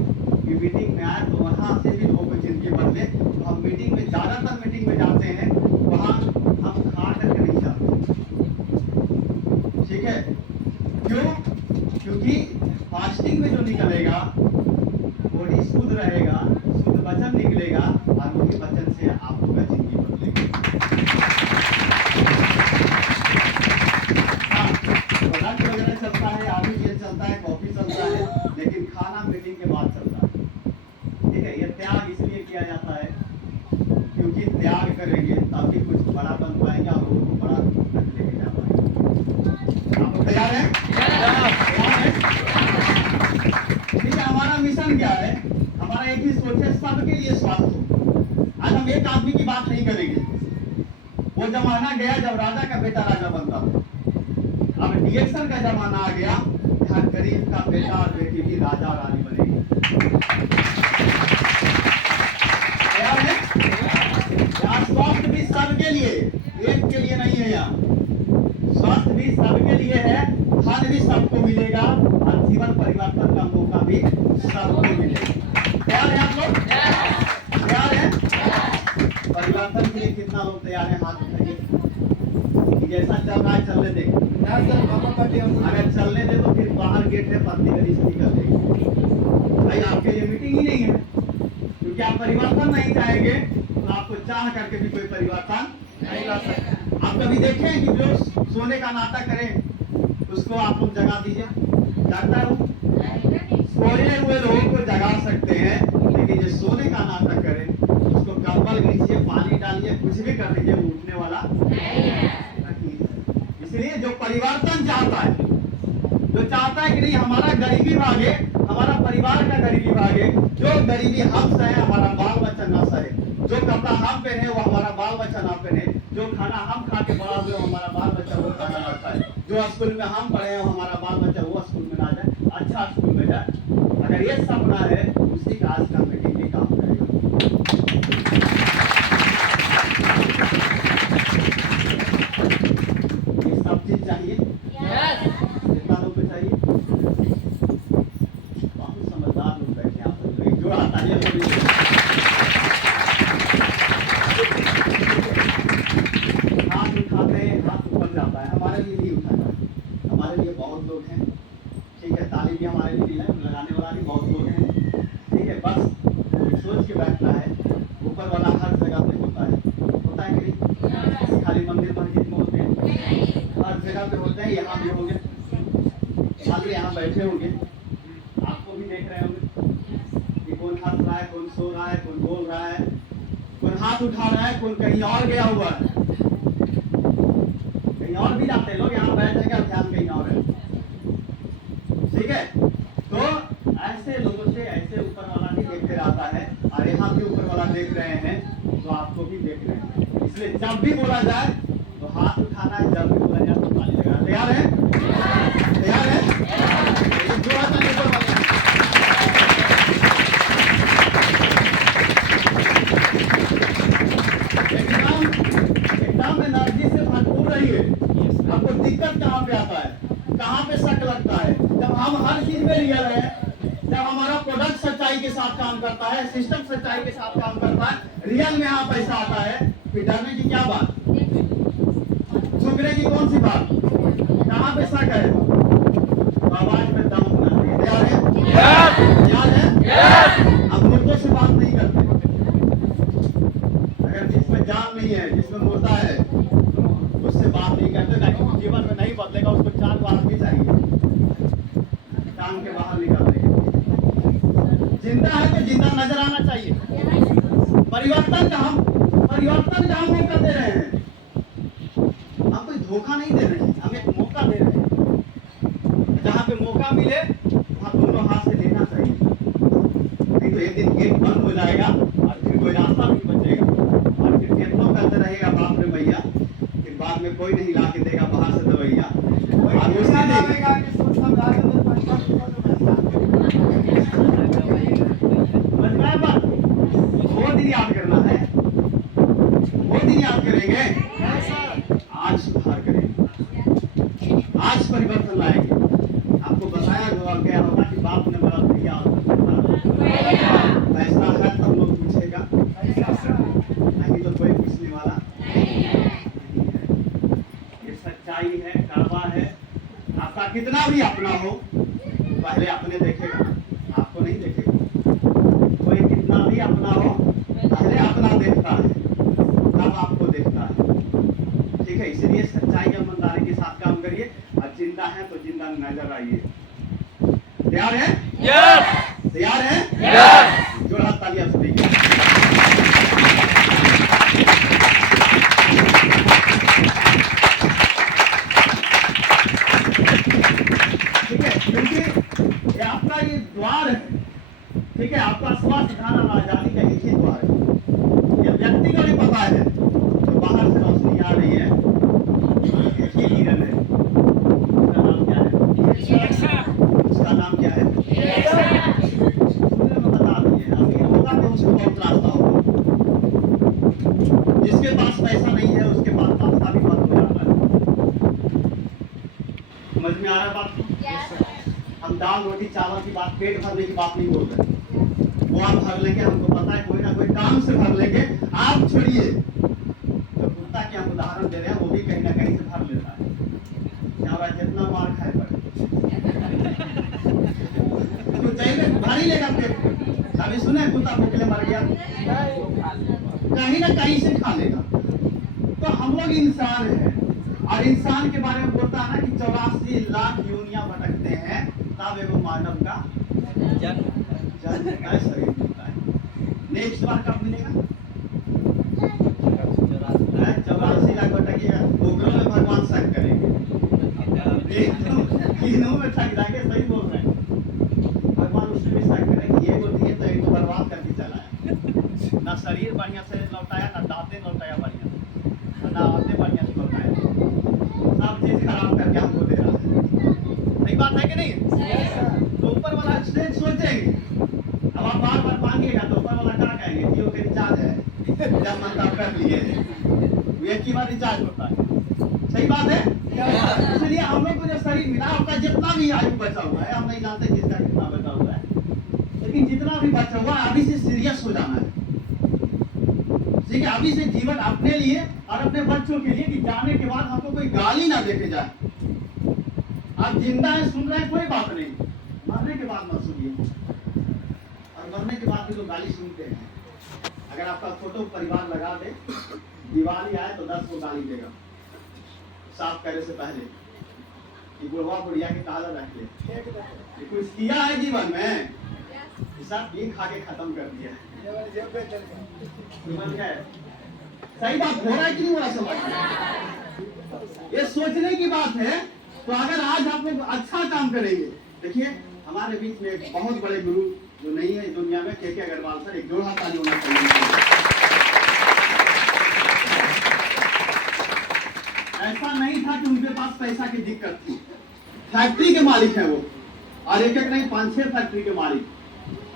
कि मीटिंग में आए तो वहाँ से भी लोगों की जिंदगी बदले। तो हम मीटिंग में, ज़्यादातर मीटिंग में जाते हैं, वहाँ हम खा करके नहीं जाते। ठीक है, क्यों? क्योंकि फास्टिंग में जो निकलेगा बॉडी शुद्ध रहेगा, शुद्ध वचन निकलेगा, और वही वचन से आप लोग का जिंदगी बदलेगी। हाँ, लंच वगैरह चलता है, आलू जेल चलता है, कॉफी चलता है, लेकिन खाना मीटिंग के बाद चलता है। ठीक है, ये त्याग इसलिए किया जाता है क्योंकि त्याग करेंगे तभी कुछ बड़ा बन पाएंगे और लोगों को बड़ा तक लेके जा पाएंगे। आप लोग तैयार हैं? ठीक है, हमारा मिशन क्या है? हमारा एक ही सोच है, सबके लिए स्वास्थ्य हो। आज हम एक आदमी की बात नहीं करेंगे। वो जमाना गया जब राजा का बेटा राजा बनता था। अब रिएक्शन का जमाना आ गया, जहाँ गरीब का बेटा और बेटी भी राजा रानी बनेगी। तैयार है? यहाँ स्वास्थ्य भी सबके लिए, एक के लिए नहीं है। यहाँ स्वास्थ्य भी सबके लिए है, धन भी सबको मिलेगा, और जीवन परिवर्तन का मौका भी सबको मिलेगा। तैयार है आप लोग? तैयार है? परिवर्तन के लिए कितना लोग तैयार है? हाथ उठाइए। जैसा चल रहा है चलने दें, अगर चलने दे तो फिर बाहर गेट है, पत्नी गली से निकल देगी भाई। आप मीटिंग ही नहीं है, क्योंकि आप परिवर्तन नहीं चाहेंगे तो आपको चाह करके भी कोई परिवर्तन नहीं ला सकता। आप कभी देखें कि जो सोने का नाटक करे उसको आप लोग जगा दीजिए, जागता है वो? सोए हुए लोगों को जगा सकते हैं, लेकिन जो सोने का नाटक करे उसको कंबल नीचे पानी डालिए कुछ भी कर लीजिए, वो उठने वाला नहीं है। इसलिए जो परिवर्तन चाहता है, जो चाहता है कि नहीं हमारा गरीबी भागे, हमारा परिवार का गरीबी भागे, जो गरीबी हम सहे हमारा बाल बच्चा ना सहे, जो कपड़ा हम पहने वो हमारा बाल बच्चा ना पहने, जो खाना हम खा के बड़ा हुए हमारा बाल बच्चा वो खाना ना खाए, जो स्कूल में हम पढ़े हैं हमारा बाल बच्चा वो स्कूल में ना जाए, अच्छा स्कूल में जाए, अगर ये सपना है उसी का आज का मीटिंग भी काम करेगा। ये सब चीज चाहिए, कितना लोग को चाहिए? बहुत समझदार लोग बैठे हैं आप लोग, जो आता है हाथ उठाते हैं, हाथ ऊपर जाता है, हमारे लिए नहीं उठाता है, हमारे लिए बहुत लोग हैं, ठीक है, ताली भी हमारे लिए है, लगाने वाला भी बहुत लोग हैं, ठीक है, बस सोच के बैठना है, ऊपर वाला हर जगह पे होता है कि नहीं? खाली मंदिर मस्जिद में होते हैं, हर जगह पे होते हैं, यहाँ भी होंगे, खाली यहाँ बैठे होंगे, आपको भी देख रहे होंगे कि कौन हंस रहा है, कौन सो रहा है, कौन बोल रहा है, कौन हाथ उठा रहा है, कौन कहीं और गया हुआ है, कहीं और भी जाते हैं लोग, यहाँ बैठे का ध्यान कहीं और है, ठीक है? तो ऐसे लोगों से ऐसे ऊपर वाला भी देखते रहता है, और यहाँ भी ऊपर वाला देख रहे हैं तो आपको भी देख रहे हैं, इसलिए जब भी बोला जाए तो हाथ उठाना है, जब भी बोला जाए तो ताली लगाना। तैयार है? तैयार है? जो आता है ऊपर वाले एकदम एनर्जी से भरपूर रहिए। आपको दिक्कत कहाँ पे आता है, कहाँ पे शक लगता है? जब हम हर चीज में रियल है, जब हमारा प्रोडक्ट सच्चाई के साथ काम करता है, सिस्टम सच्चाई के साथ काम करता है, रियल में यहाँ पैसा आता है, फिर डरने की क्या बात, झुकने की कौन सी बात, कहाँ पे शक है? तो आवाज में दम होना चाहिए। तैयार है? याद है? अब मुर्दों से बात नहीं करते, अगर जिसमें जान नहीं है, जिसमें मुर्दा है, उससे बात नहीं करते, ताकि जीवन में नहीं बदलेगा, उसको चार बार भी चाहिए काम के बाहर निकलने के। जिंदा है तो जिंदा नजर आना चाहिए। परिवर्तन का हम मौका दे रहे हैं, हम कोई धोखा नहीं दे रहे हैं, हम एक मौका दे रहे हैं, जहाँ पे मौका मिले वहाँ दोनों हाथ से लेना चाहिए, नहीं तो एक दिन गेट बंद हो जाएगा और फिर कोई रास्ता नहीं बचेगा, और फिर कितनों करते रहेगा बाप रे भैया, फिर बाद में कोई नहीं ला के देगा बाहर से दवाइया, और उससे देगा वो दिन याद करना है, वो दिन याद करेंगे, आज सुधार करेंगे, आज परिवर्तन लाएंगे। आपको बताया गया होगा कि बाप ने बोला भैया ऐसा है, तब लोग पूछेगा, नहीं तो कोई पूछने वाला नहीं है। ये सच्चाई है, कड़वा है। आपका कितना भी अपना हो, पहले अपने देखेगा, आपको नहीं देखेगा। कोई कितना भी अपना हो, पहले अपना देखता है, तब आपको देखता है, ठीक है? इसलिए सच्चाई और ईमानदारी के साथ काम करिए, और जिंदा है तो जिंदा नजर आइए। तैयार है? तैयार है? जोड़ा तालियां से दीजिए। ठीक है, क्योंकि आपका ये द्वार है, ठीक है? आपका स्वास्थ्य धारण आजादी का एक ही द्वार है, ये व्यक्ति को भी पता है, तो बाहर से रोशनी आ रही है, एक ही हिरन है, उसका नाम क्या है? उसका नाम क्या है? बता दीजिए, अभी होगा तो उसको बहुत रास्ता होगा, जिसके पास पैसा नहीं है उसके पास रास्ता भी बंद हो जाता है। समझ में आ रहा है बात? हम दाल रोटी चावल की बात, पेट भरने की बात नहीं बोल रहे, वो आप भर लेंगे, हमको पता है, कोई ना कोई काम से भर लेंगे, आप छोड़िए। तो कुत्ता के हम उदाहरण दे रहे हैं, वो भी कहीं ना कहीं से भर लेता है, यहाँ जितना मार खाए पड़े तो चाहिए भारी लेगा पेट, कभी सुने कुत्ता भूखे मर गया? कहीं ना कहीं से खा लेगा। तो हम लोग इंसान हैं, और इंसान के बारे में बोलता है ना कि 84 लाख योनियां भटकते हैं तब एगो मानव का जन्म का शरीर मिलता है। नेक्स्ट बार कब मिलेगा? 84 लाख भटकेगा, ओकरों में भगवान शक करेंगे, तीनों में ठग जाएंगे। सही बोल रहे हैं, भगवान उसमें भी शक करेंगे, ये बोलती है तो एक बर्बाद करके चला है, ना शरीर बढ़िया से लौटाया, ना दांतें लौटाया बढ़िया से, ना आते बढ़िया से लौटाया, सब चीज खराब करके हमको दे रहा है। सही बात है कि नहीं? तो ऊपर वाला स्टेज सोचेंगे, अब आप बार बार मांगिएगा तो ऊपर वाला क्या कहेंगे? जियो के रिचार्ज है, जब मन तब कर लिए, एक ही बार रिचार्ज होता है। सही बात है? इसलिए हम लोग को जो शरीर मिला, आपका जितना भी आयु बचा हुआ है, हम नहीं जानते किसका कितना बचा हुआ है, लेकिन जितना भी बचा हुआ है अभी से सीरियस हो जाना है। ठीक है, अभी से जीवन अपने लिए और अपने बच्चों के लिए, कि जाने के बाद हमको कोई गाली ना देके जाए। आप जिंदा है, सुन रहे हैं, कोई बात नहीं, मरने के बाद मत सुनिए, और मरने के बाद भी लोग गाली सुनते हैं। अगर आपका फोटो परिवार लगा दे, दिवाली आए तो 10 को गाली देगा साफ करे से पहले, कि बुढ़वा बुढ़िया के काला रख ले, कुछ किया है जीवन में, सब भी खा के खत्म कर दिया। सही बात हो रहा है कि नहीं हो रहा? समझ, ये सोचने की बात है। तो अगर आज आप लोग अच्छा काम करेंगे, देखिए हमारे बीच में एक बहुत बड़े गुरु जो नहीं है दुनिया में, के अग्रवाल सर, एक जोड़ा ताली होना चाहिए। ऐसा नहीं था कि उनके पास पैसा की दिक्कत थी, फैक्ट्री के मालिक है वो, और एक एक नहीं 5-6 फैक्ट्री के मालिक,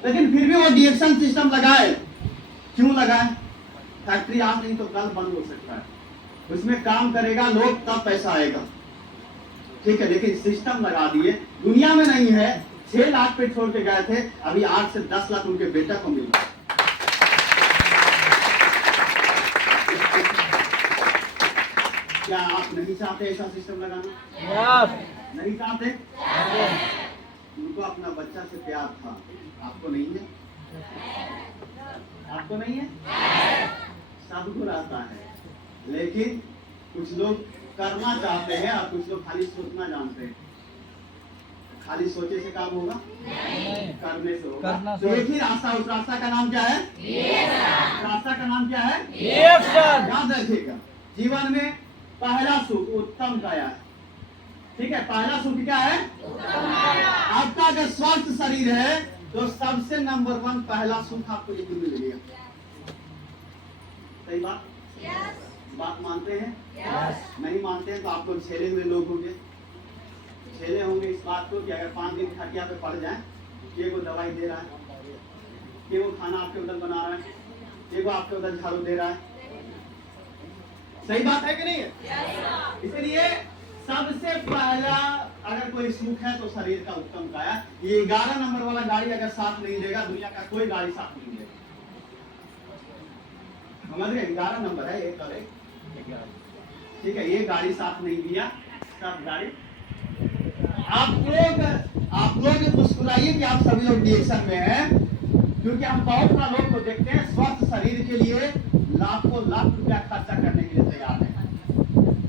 लेकिन फिर भी वो डिएक्शन सिस्टम लगाए। क्यों लगाए? फैक्ट्री आज नहीं तो कल बंद हो सकता है, उसमें काम करेगा लोग तब पैसा आएगा। ठीक है, लेकिन सिस्टम लगा दिए, दुनिया में नहीं है। 6 लाख पे छोड़ के गए थे, अभी 8 से 10 लाख उनके बेटा को मिल रहा है। क्या आप नहीं चाहते ऐसा सिस्टम लगाना? नहीं चाहते? उनको अपना बच्चा से प्यार था, आपको नहीं है? आपको नहीं है? सबको रहता है, लेकिन कुछ लोग करना चाहते हैं और कुछ लोग खाली सोचना जानते हैं। खाली सोचे से काम होगा? करने से होगा। तो एक ही रास्ता, उस रास्ता का नाम क्या है? रास्ता का नाम क्या है? याद रखिएगा, जीवन में पहला सुख उत्तम काया है। ठीक है, पहला सुख क्या है? आपका अगर स्वस्थ शरीर है तो सबसे नंबर 1 पहला सुख आपको यही मिलेगा। सही बात? बात मानते हैं? नहीं मानते हैं तो आपको छेले हुए लोग होंगे, छेले होंगे इस बात को कि अगर 5 दिन खटिया पे पड़ जाए, ये वो दवाई दे रहा है, ये वो खाना आपके उधर बना रहा है, ये वो आपके उधर झाड़ू दे रहा है। सही बात है कि नहीं है? इसलिए सबसे पहला अगर कोई सुख है तो शरीर का उत्तम काया। ये 11 नंबर वाला गाड़ी अगर साथ नहीं देगा, दुनिया का कोई गाड़ी साथ नहीं देगा। समझ गए? 11 नंबर है, 1 और 1। ठीक है, ये गाड़ी साथ नहीं दिया, सब गाड़ी। आप लोग मुस्कुराइए कि आप सभी लोग डिएक्शन में हैं, क्योंकि हम बहुत सा लोग को देखते हैं स्वस्थ शरीर के लिए लाखों लाख रुपया खर्चा करने के लिए तैयार है।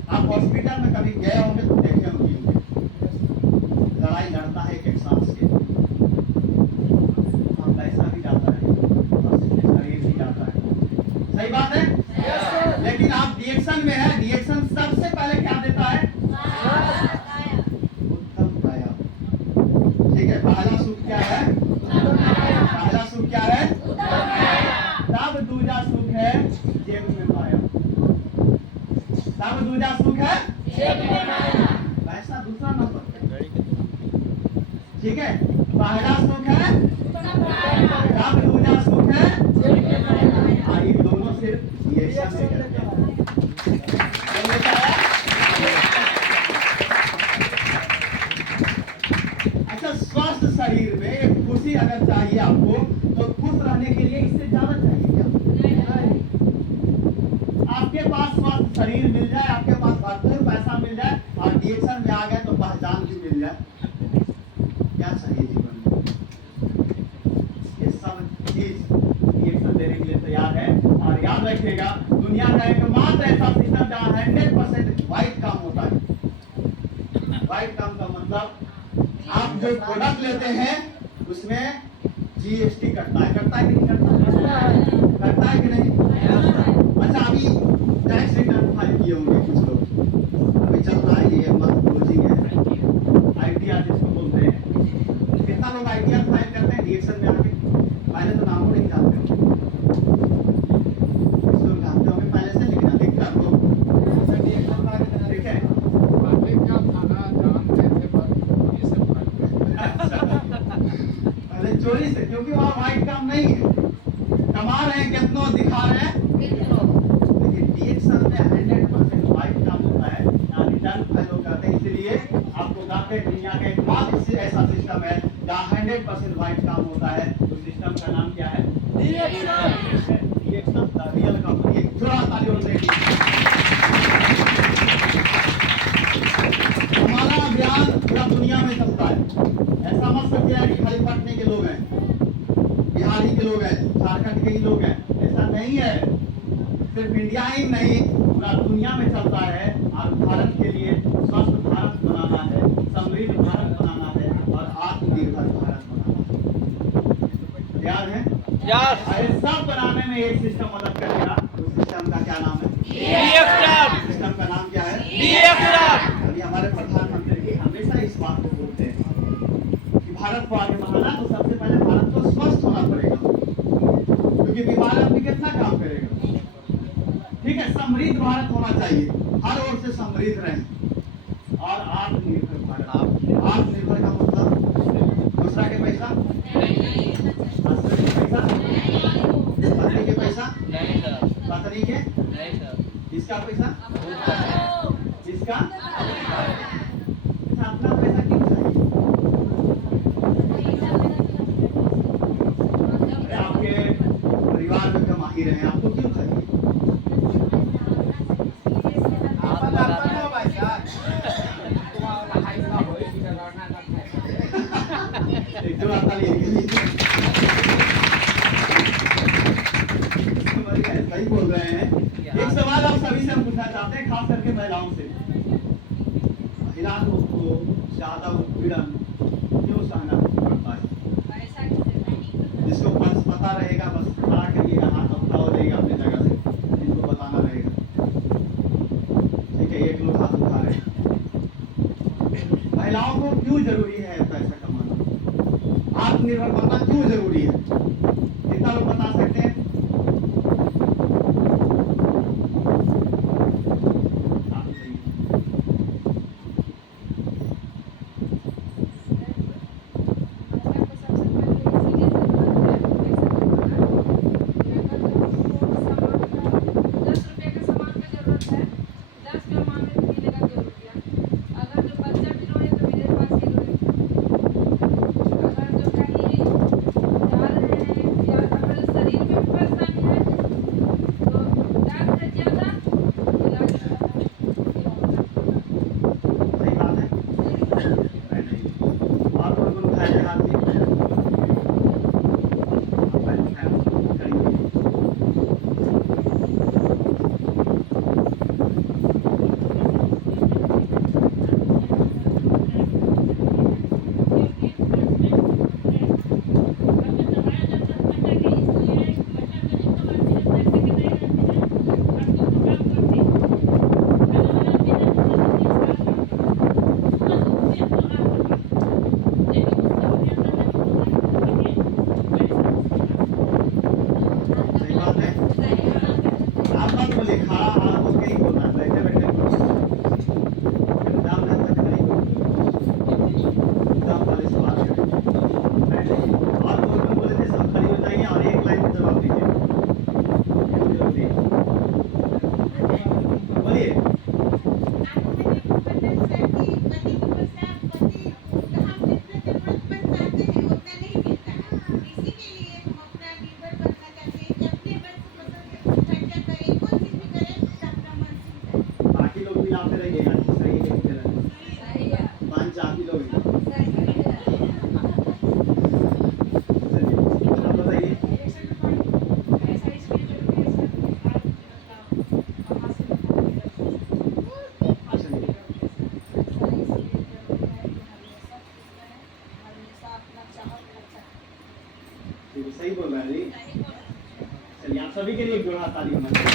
आप हॉस्पिटल में कभी गए होंगे तो देखे होंगे, लड़ाई लड़ता है एक सांस के, और पैसा भी जाता है और शरीर भी जाता है। सही बात है? लेकिन आप डिएक्शन में है, डिएक्शन सबसे पहले क्या देता है? उत्तम काया। ठीक है, पहला सुख क्या है? पहला सुख क्या है? तब दूसरा सुख है जेब में पाया। तब दूसरा सुख है पैसा, दूसरा नंबर। ठीक है, पहला सुख है तब दूसरा सुख है, ये दोनों सिर्फ ये अच्छा, स्वस्थ शरीर में खुशी अगर चाहिए आपको, तो खुश रहने के लिए इससे ज्यादा चाहिए क्या? आपके पास स्वस्थ शरीर मिल जाए, आपके पास भरपूर पैसा मिल जाए, और डिएक्शन में आ गए तो पहचान भी मिल जाए, क्या चाहिए जीवन में? ये सब रखिएगा, दुनिया का एकमात्र ऐसा सिस्टम जहाँ 100% व्हाइट काम होता है। व्हाइट काम का मतलब आप जो प्रोडक्ट लेते हैं उसमें जीएसटी कटता है कि नहीं करता है कि नहीं? अच्छा, अभी टैक्स रिटर्न फाइल किए होंगे कुछ लोग, अभी चल रहा है ये मत क्लोजिंग है, आईटीआर जिसको बोलते हैं। कितना लोग आईटीआर फाइल करते हैं डीएक्शन में आके? पहले तो नाम को नहीं जानते हो, कुछ लोग जानते होंगे पहले से, लेकिन अधिक लोग ठीक है। पहले चोरी से, क्योंकि वहाँ व्हाइट काम नहीं है, कमा रहे हैं कितनों, दिखा रहे हैं। लेकिन डीएक्शन में 100% व्हाइट काम होता है, यहाँ रिटर्न फाइल हो जाते हैं। इसलिए आपको बताते हैं दुनिया का एकमात्र ऐसा सिस्टम है जहाँ 100% व्हाइट काम होता है। उस सिस्टम का नाम क्या है? डीएक्शन द रियल कंपनी। एक जोरदार ताली हो जाएगी। हमारा अभियान पूरा दुनिया में चलता है। ऐसा मत समझिए कि खाली पटने के लोग हैं, बिहार के लोग हैं, झारखंड के ही लोग हैं, ऐसा नहीं है। सिर्फ इंडिया ही नहीं, पूरा दुनिया में चलता है। और भारत के लिए स्वस्थ भारत बनाना है, समृद्ध भारत बनाना है और आत्मनिर्भर भारत बनाना है। याद है? और सब बनाने में एक सिस्टम मदद करेगा। उस सिस्टम का क्या नाम है? सिस्टम का नाम क्या है? अभी हमारे प्रधानमंत्री जी हमेशा इस बात को बोलते हैं कि भारत को आगे बढ़ाना तो सबसे पहले भारत को स्वस्थ होना पड़ेगा, क्योंकि बीमार आदमी कितना काम करेगा। ठीक है, समृद्ध भारत होना चाहिए, हर ओर से समृद्ध रहे। और आत्मनिर्भर भारत। आत्मनिर्भर का मतलब दूसरा के पैसा, पत्नी के पैसा, पत्नी के इसका पैसा, इसका अपना पैसा क्यों चाहिए? अरे आपके परिवार में कमा ही रहे हैं, आपको क्यों चाहिए? एक जो आता सही बोल रहे हैं। एक सवाल आप सभी से हम पूछना चाहते हैं, खास करके महिलाओं से। महिला लोग को ज्यादा उत्पीड़न क्यों सहना पड़ता है? जिसको पता रहेगा बस खड़ा करिएगा, हाथ अपना हो जाएगा अपनी जगह से, जिनको बताना रहेगा। ठीक है, एक लोग हाथ उठा रहे हैं। महिलाओं को क्यों जरूरी है पैसा कमाना, आत्मनिर्भर बनना क्यों जरूरी है? कितना लोग बता सकते हैं? शरीर में ठीक है, सही बोल रहा है जी। चलिए आप सभी के लिए एक जोड़ा ताली होना चाहिए।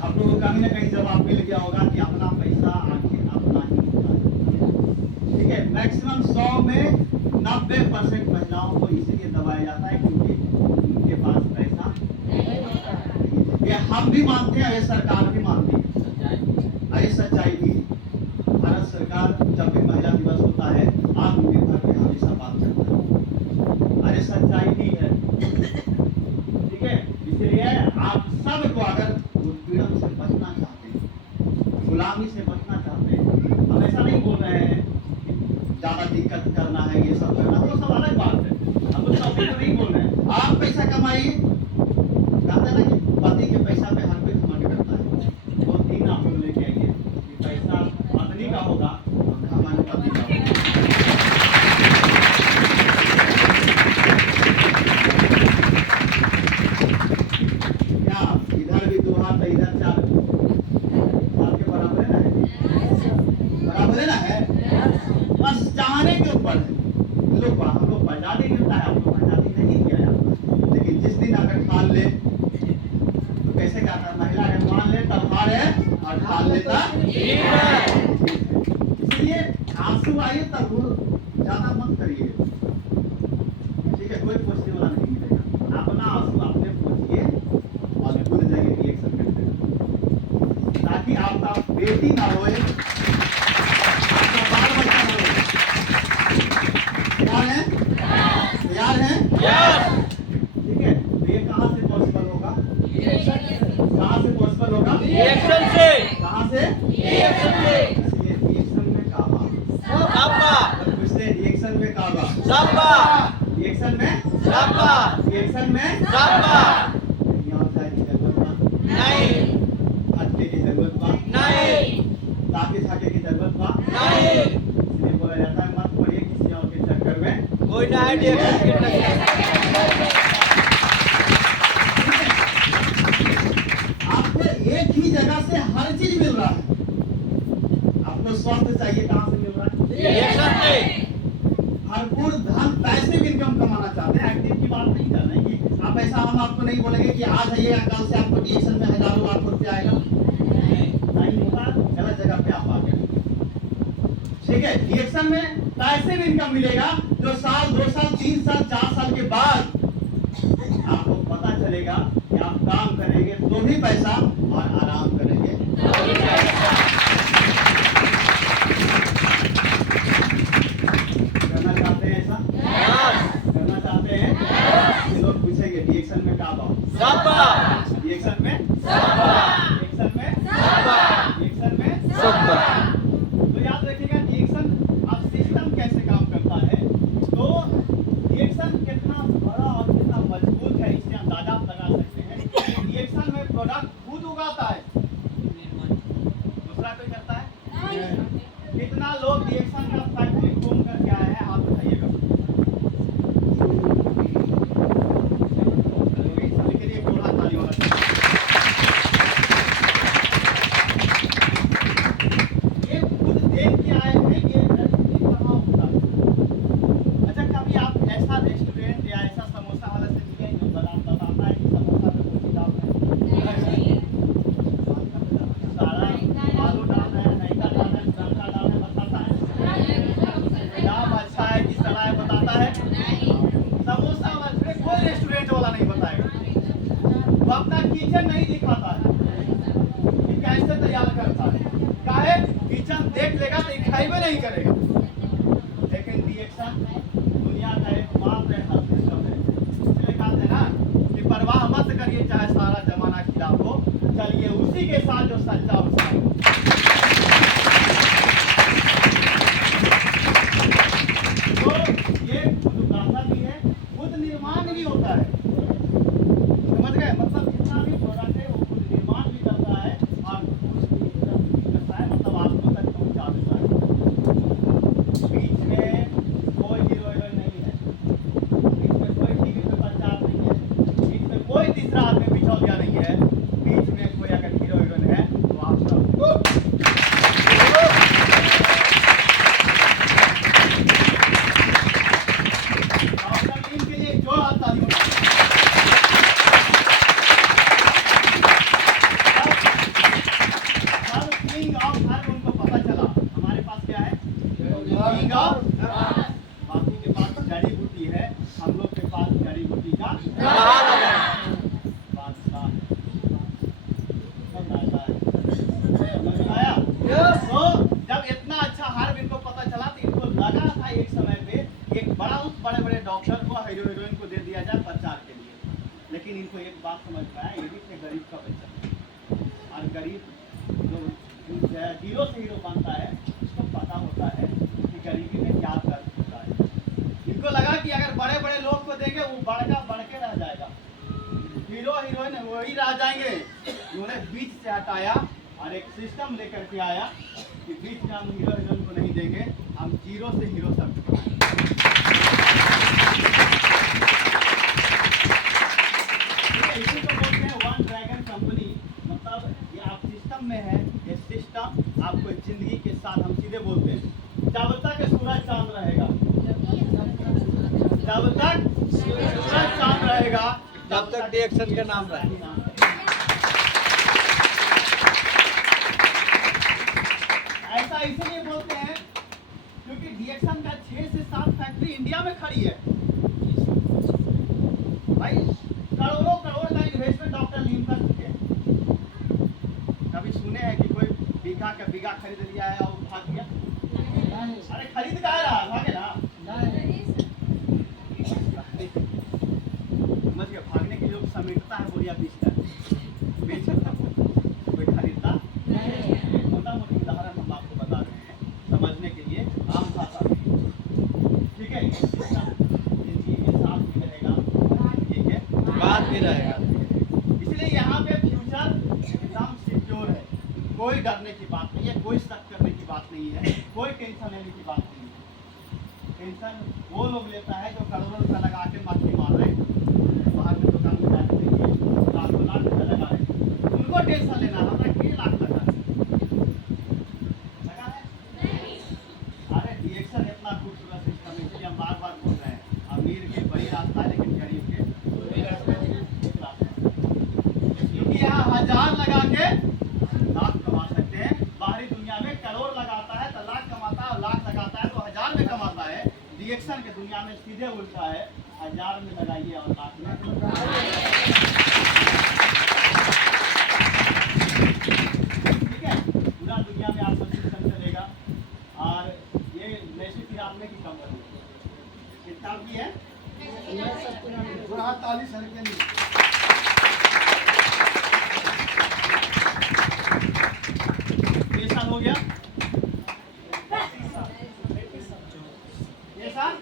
आप लोगों को कहीं ना कहीं जवाब मिल गया होगा कि अपना पैसा आखिर अपना ही होता है। ठीक है, मैक्सिमम 100 में 90% महिलाओं को इसलिए दबाया जाता है क्योंकि उनके पास पैसा नहीं होता है। ये हम भी मानते हैं, ये सरकार भी मानती है, ये सच्चाई भी है। भारत सरकार जब भी महिला दिवस होता है आत्मनिर्भर पे हमेशा बात करता है, अरे सच्चाई भी है। ठीक है, इसलिए आप सबको अगर उत्पीड़न से बचना चाहते हैं, गुलामी से बचना चाहते हैं, हम ऐसा नहीं बोल रहे हैं कि ज्यादा दिक्कत करना है, ये सब करना, वो सब अलग बात है। हम उस टॉपिक को नहीं बोल रहे हैं। आप पैसा कमाइए, कहते हैं ना कि पति के पैसा पे हर कोई घमंड करता है। वो दिन आप लोग लेके आइए कि पैसा पत्नी का होगा और घमंड पति का होगा। क्या इधर भी 2 हाथ है, इधर 4 हाथ के बराबर है ना? बराबर है ना? है बस चाहने के ऊपर है। हम लोग आजादी मिलता है, आप लोग आजादी नहीं दिया जाता। लेकिन जिस दिन अगर ठान ले तो कैसे कहता है, महिला अगर मान ले तब हार है और ठान लेता ठीक है। इसलिए आंसू आइए तब ज्यादा मत करिए। ठीक है, कोई पूछने वाला नहीं मिलेगा। अपना आंसू अपने पूछिए और भूल जाइए रिएक्शन करते, ताकि आपका बेटी ना होए, आपका बाल बच्चा ना होए। तैयार है? तैयार है? ठीक है, तो ये कहाँ से पॉसिबल होगा? कहाँ से पॉसिबल होगा? रिएक्शन से। कहाँ से? रिएक्शन से। इसलिए रिएक्शन में काबा। पूछते रिएक्शन में काबा। रिएक्शन में रिएक्शन में यहाँ चाय की जरूरत बा नहीं, हटके की जरूरत बा नहीं, ताकि छाके की जरूरत बा नहीं, इसलिए बोला जाता है मत पड़िए किसी और के चक्कर में। कोई ना है रिएक्शन के टक्कर। आपको एक ही जगह से हर चीज मिल रहा है। आपको स्वास्थ्य चाहिए, कहाँ से मिल रहा है? रिएक्शन से। भरपूर धन पैसिव इनकम कमाना चाहते हैं, एक्टिव की बात नहीं कर रहे हैं कि आप ऐसा, हम आपको नहीं बोलेंगे कि आज आइए कल से आपको रिएक्शन में हजारों लाखों रुपया आएगा, नहीं होगा। गलत जगह पे आप आ गए। ठीक है, रिएक्शन में पैसिव इनकम मिलेगा जो साल 2 साल 3 साल 4 साल के बाद आपको पता चलेगा कि आप काम करेंगे तो भी पैसा और आराम करेंगे तो भी पैसा। करना चाहते हैं ऐसा? करना चाहते हैं? ये लोग पूछेंगे रिएक्शन में क्या बात? रिएक्शन में रिएक्शन में रिएक्शन में तो याद रखिएगा रिएक्शन अब सिस्टम कैसे काम करता है। तो रिएक्शन कितना बड़ा और कितना मजबूत है इससे अंदाजा आप लगा सकते हैं। रिएक्शन में प्रोडक्ट खुद उगाता है, दूसरा कोई करता है? कितना लोग रिएक्शन का फैक्ट्री घूम करके आए हैं, हाथ उठाइएगा। इसके लिए पूरा ताली होना चाहिए। ये खुद देख के आए हैं कि कहाँ होता है। अच्छा, कभी आप ऐसा रेस्टोरेंट या ऐसा समोसा वाला से मिले जो बताता है कि समोसा में कोई दाम है, सारा आलू डाल है, नहीं का डाल है, तड़का डाल है, बताता है दाम अच्छा है कि सड़ा है, बताता है। समोसा वाले कोई रेस्टोरेंट वाला नहीं बताएगा, वो अपना किचन नहीं दिखाता है कि कैसे तैयार करता है। काहे? किचन देख लेगा तो खाइबे नहीं करेगा। लेकिन रिएक्शन दुनिया का एकमात्र ऐसा सिस्टम है, इसलिए कहते हैं ना कि परवाह मत करिए चाहे सारा जमाना खिलाफ हो, चलिए उसी के साथ जो सच्चा उसका हो। तो ये खुद उगाता भी है, खुद निर्माण भी होता है। समझ गए? मतलब जितना भी प्रोडक्ट है वो खुद निर्माण भी करता है और उसकी करता है, मतलब आपको तक पहुंचा देता है। बीच में कोई हीरो हीरोइन नहीं है। लगा था एक समय पे एक बड़ा उस बड़े बड़े डॉक्टर को हीरोइन को दे दिया जाए प्रचार के लिए, लेकिन इनको एक बात समझ में आया, ये भी थे गरीब का बच्चा, और गरीब जो हीरो से हीरो बनता है उसको पता होता है कि गरीबी में क्या दर्द होता है। इनको लगा कि अगर बड़े बड़े लोग को देंगे वो बढ़ के रह जाएगा, हीरो हीरोइन वही रह जाएंगे। उन्होंने बीच से हटाया और एक सिस्टम लेकर के आया कि बीच में हम हीरो हीरोइन को नहीं देंगे, हम जीरो से हीरो तक बनाएंगे। इसी को बोलते हैं वन ड्रैगन कंपनी। मतलब ये आप सिस्टम में है, ये सिस्टम आपको जिंदगी के साथ, हम सीधे बोलते हैं जब तक सूरज चांद रहेगा, जब तक सूरज चांद रहेगा तब तक डिएक्शन के नाम रहेगा। ऐसा इसीलिए बोलते हैं क्योंकि डिएक्शन का 6 से 7 फैक्ट्री इंडिया में खड़ी है भाई। करोड़ों करोड़ का इन्वेस्टमेंट डॉक्टर लीम कर चुके हैं। कभी सुने हैं कि कोई बीघा का बीघा खरीद लिया है और भाग गया? अरे खरीद का है रहा भागे ना, समझ गए? भागने के लोग समेटता है बोरिया बेचता है, बेचता कोई खरीदता। मोटा मोटी उदाहरण हम आपको बता रहे हैं समझने के लिए, आम भाषा में, ठीक है? ये साफ भी रहेगा, ठीक है, बात भी रहेगा। इसलिए यहाँ पे फ्यूचर एकदम सिक्योर है, कोई डरने की बात नहीं है, कोई शक करने की बात नहीं है, कोई टेंशन लेने की बात नहीं है। टेंशन वो लोग लेता है जो करोड़ों रुपया लगा के मछली मार रहे हैं, बाहर में दुकान में जाके देखिए लाखों लाख रुपया लगा रहे हैं, उनको टेंशन लेना। हमारा कितने लाख लगा है? अरे डिएक्शन इतना खूबसूरत सिस्टम है, इसलिए हम बार बार बोल रहे हैं अमीर के वही रास्ता है लेकिन गरीब के वही रास्ता है। क्योंकि यहाँ 1000 लगा के लाख कमा सकते हैं, बाहरी दुनिया में करोड़ लगाता है तो लाख कमाता है, और लाख लगाता है तो 1000 में कमाता है। डिएक्शन के दुनिया में सीधे उल्टा है, 1000 में लगाइए और लाख में। ठीक है, पूरा दुनिया में आपका सिस्टम चलेगा। और ये नैसी फिर आपने की कंपनी कितना की है? 40 हल्के नहीं। ये साल हो गया, ये साल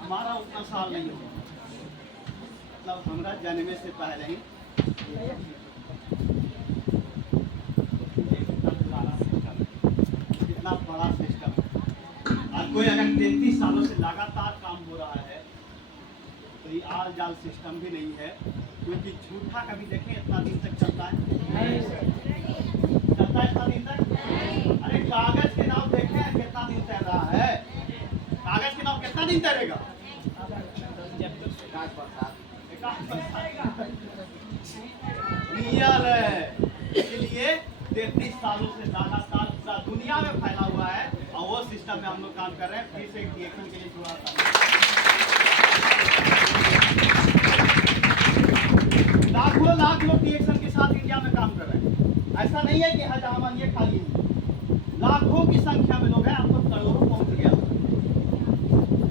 हमारा उतना साल नहीं होगा, मतलब हमारा जन्मे से पहले ही। कितना बड़ा सिस्टम है, और कोई अगर 33 सालों से लगातार काम हो रहा है तो ये आल जाल सिस्टम भी नहीं है। क्योंकि झूठा कभी देखें इतना दिन तक चलता है? चलता है इतना दिन तक? अरे कागज के नाव देखें कितना दिन तैर रहा है? कागज के नाव कितना दिन तैरेगा? रियल है। इसलिए 33 सालों से लगातार पूरा दुनिया में फैला हुआ है, और वो सिस्टम में हम लोग काम कर रहे हैं। फिर से एक डिएक्शन के लिए जुड़ा था, लाखों लाख लोग डिएक्शन के साथ इंडिया में काम कर रहे हैं। ऐसा नहीं है कि हजामन ये खाली है, लाखों की संख्या में लोग हैं, आपको करोड़ों पहुंच गया,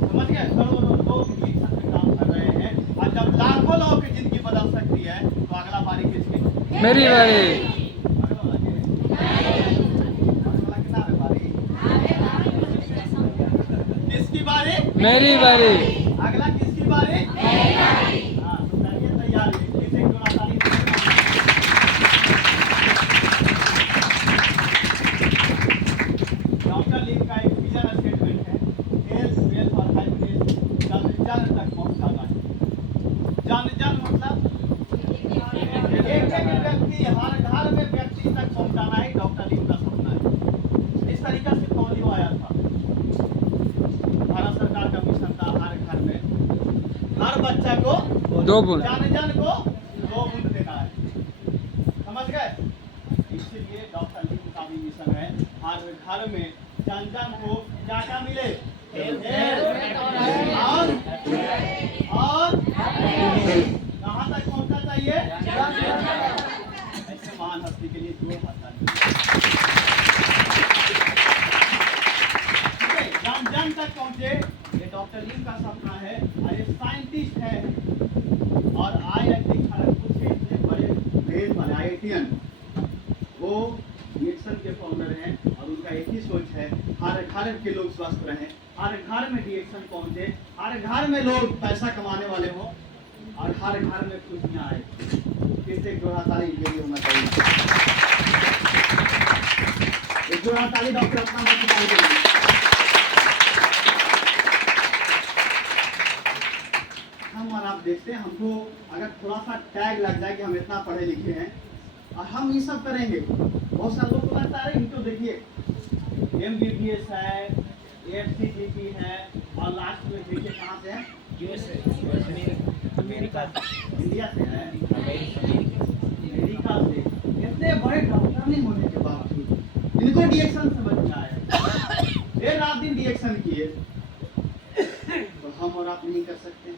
समझ गए? करोड़ों लोग डिएक्शन में काम कर रहे हैं। और जब लाखों लोगों की जिंदगी बदल सकती है तो अगला बारी किसकी? मेरी बारी। किसकी बारी? मेरी बारी। अगला किसकी बारी? हाँ, तो करिए तैयारी। किसी को ना ताली दीजिए। डॉक्टर लीम का एक विजन स्टेटमेंट है, हेल्थ वेल्थ और हैप्पीनेस जन जन तक पहुंचाना है। जन जन मतलब एक व्यक्ति, हर घर में व्यक्ति तक पहुंचाना ही डॉक्टर लीम का सपना है। इस तरीके से पोलियो आया था, भारत सरकार का मिशन था, हर घर में हर बच्चा को 2 बूंद, जन जन को 2 बूंद देना है, समझ गए? इसलिए डॉक्टर लीम का भी मिशन है हर घर में जन जन को क्या क्या मिले, और कहाँ तक पहुँचना चाहिए? ऐसे महान हस्ती के लिए 2 हाथ बच्चे, ये डॉक्टर लिम का सपना है और ये साइंटिस्ट है और IIT खड़गपुर से इतने बड़े ब्रेन वाले IITian, वो डीएक्शन के फाउंडर हैं और उनका एक ही सोच है हर घर के लोग स्वस्थ रहें, हर घर में डीएक्शन पहुंचे, हर घर में लोग पैसा कमाने वाले हों और हर घर में खुशियां आए। किससे जोड़ा ताली ये भी होना चाहिए। एक जोड़ा ताली डॉक्टर अपना ताली देंगे। हम और आप देखते हैं, हमको अगर थोड़ा सा टैग लग जाए कि हम इतना पढ़े लिखे हैं और हम ये सब करेंगे, बहुत सारे लोग को लगता है इनको देखिए MBBS है, AFCGP है और लास्ट में देखिए कहाँ से है, अमेरिका इंडिया से है, अमेरिका से। इतने बड़े डॉक्टर नहीं होने के बावजूद इनको डीएक्शन समझ में आया, देर रात दिन डीएक्शन किए, तो हम और आप नहीं कर सकते।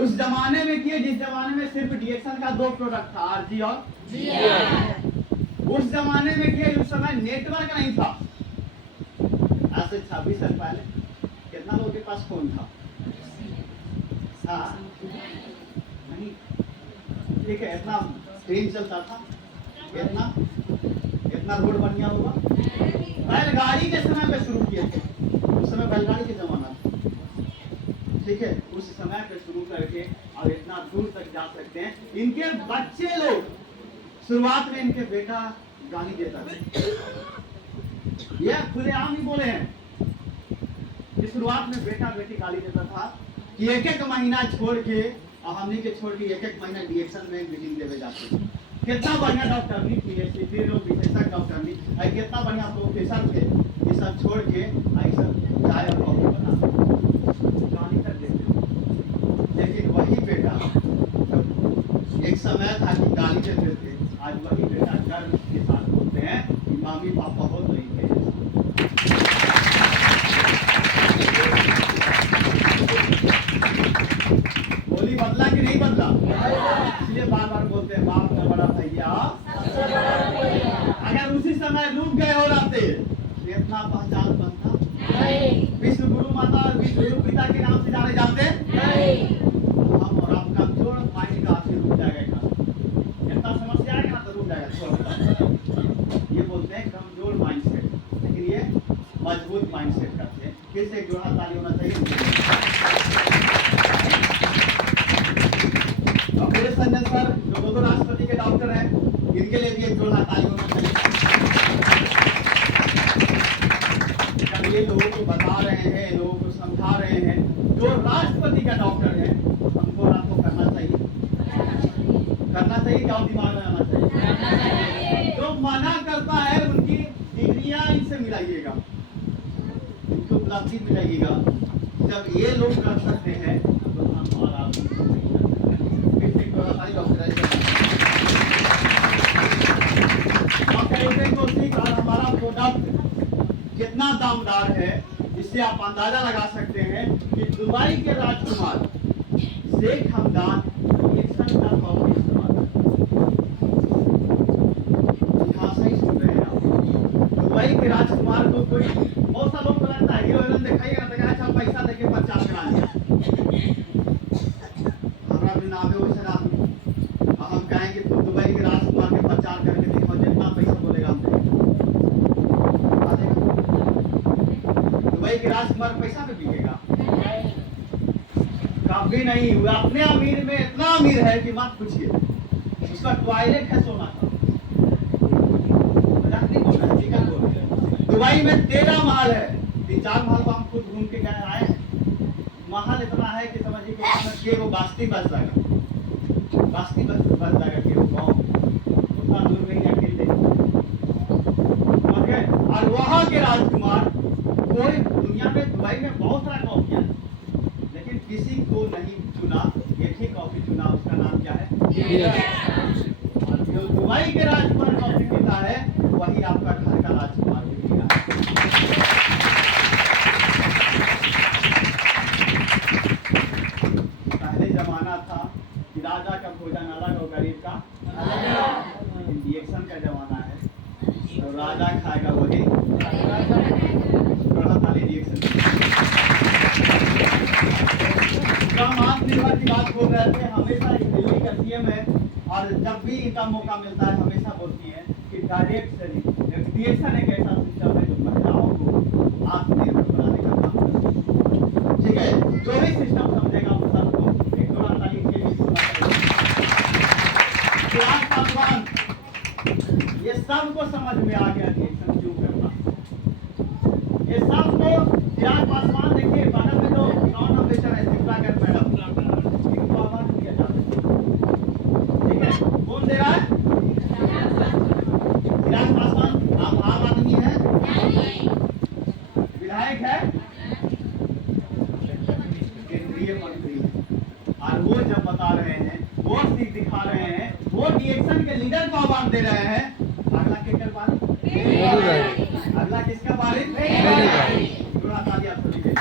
उस जमाने में किए जिस जमाने में सिर्फ डीएक्शन का 2 प्रोडक्ट था, RG और GR। उस जमाने में किए उस समय नेटवर्क नहीं था। आज से 26 साल पहले कितना लोगों के पास फोन था? हाँ नहीं, ठीक है, इतना ट्रेन चलता था, इतना रोड बढ़िया हुआ। बैलगाड़ी के समय पे शुरू किए थे, उस समय बैलगाड़ी के जमाना था, ठीक है, उस समय पे शुरू करके और इतना दूर तक जा सकते हैं। इनके बच्चे लोग, शुरुआत में इनके बेटा गाली देता था, यह खुलेआम ही बोले हैं कि शुरुआत में बेटा बेटी गाली देता था कि एक महीना छोड़ के और हमने के छोड़ के एक महीना डीएक्शन में मीटिंग देवे जाते हैं। कितना बढ़िया डॉक्टर नहीं, PhD फिर लोग विशेषज्ञ डॉक्टर नहीं, कितना बढ़िया प्रोफेसर थे, ये सब छोड़ के आई सब चाय और कॉफी बना गाली कर देते। लेकिन वही बेटा, एक समय था कि गाली देते थे, आज वही बेटा गर्व के साथ बोलते हैं कि मम्मी पापा बहुत नहीं थे। बोली बदला कि नहीं बदला? इसलिए बार बार बोलते हैं बाप का बड़ा भैया। अगर उसी समय रुक गए और आते इतना पहचान बनता? विश्व गुरु माता और विश्व गुरु पिता के नाम से जाने जाते? हम और आप कमजोर माइंड का आखिर रुक जाएगा, इतना समस्या आएगा तो रुक जाएगा। ये बोलते हैं कमजोर माइंडसेट, लेकिन ये मजबूत माइंडसेट करते हैं। फिर से एक जोड़ा ताली होना चाहिए। संजय सर जो दो राष्ट्रपति के डॉक्टर हैं, इनके लिए भी एक जोड़ा ताली होना चाहिए। जब ये लोगों को बता रहे हैं, लोगों को समझा रहे हैं, जो राष्ट्रपति का डॉक्टर है, हमको आपको करना चाहिए क्या दिमाग में आना चाहिए? जो मना करता है उनकी डिग्रियां इनसे मिलाइएगा, उनको उपलब्धि मिलेगा। जब ये लोग कर सकते हैं तो हम और आप और हमारा प्रोडक्ट कितना दामदार है, इससे आप अंदाजा लगा सकते हैं कि दुबई के राजकुमार शेख हमदान डीएक्शन का कॉफी इस्तेमाल, यहाँ सही सुन रहे हैं आप। दुबई के राजकुमार को कोई, बहुत सा लोग को लगता है हीरो हीरोइन दिखाइएगा तो अच्छा पैसा देके प्रचार करा लिया, हमारा भी नाम है वैसे आदमी, हम कहेंगे तो दुबई के राजकुमार के प्रचार करके देखो, जितना पैसा बोलेगा हम दुबई के राजकुमार पैसा में बिकेगा? कभी नहीं। वो अपने अमीर में इतना अमीर है कि मत पूछिए, उसका टॉयलेट है सोना का। दुबई में 13 महल है, 3-4 महल को हम खुद घूम के गए आए। महल इतना है कि समझिए कि वो बास्ती बस जाएगा, बास्ती बस जाएगा कि वो गाँव उतना दूर नहीं अकेले। और वहाँ के राजकुमार, कोई दुनिया में दुबई में बहुत सारा कॉफी है, लेकिन किसी को नहीं चुना, एक ही कॉफी चुना, उसका नाम क्या है? और जो दुबई के राजकुमार कॉफी पीता है वही आपका घर का राजकुमार भी पीता है। पहले जमाना था कि राजा का भोजन अलग और गरीब का अलग, डीएक्शन का जमाना है तो राजा खाएगा वही, थोड़ा खाली डीएक्शन बात बोल रहे थे, हमेशा इस दिल्ली का सीएम है और जब भी इनका मौका मिलता है हमेशा बोलती है कि डायरेक्ट रिएक्शन एक ऐसा सिस्टम है जो महिलाओं को आत्मनिर्भर बनाने का काम करता है। ठीक है, जो भी सिस्टम समझेगा वो सबको एक दो तारीख के लिए चिराग पासवान, ये सबको समझ में आ गया रिएक्शन क्यों करना। ये सबको चिराग पासवान देखिए बगल में जो नॉन ऑफिसर है शिवराकर मैडम, इनको आवाज दिया जाता है। ठीक है, कौन दे रहा है? चिराग पासवान। आप आम आदमी है, विधायक है, केंद्रीय मंत्री है, और वो जब बता रहे हैं, वो चीज दिखा रहे हैं, वो रिएक्शन के लीडर को आह्वान दे रहे हैं, अगला केकर बारी? अगला किसका बारी? थोड़ा तालियां आप सभी के लिए।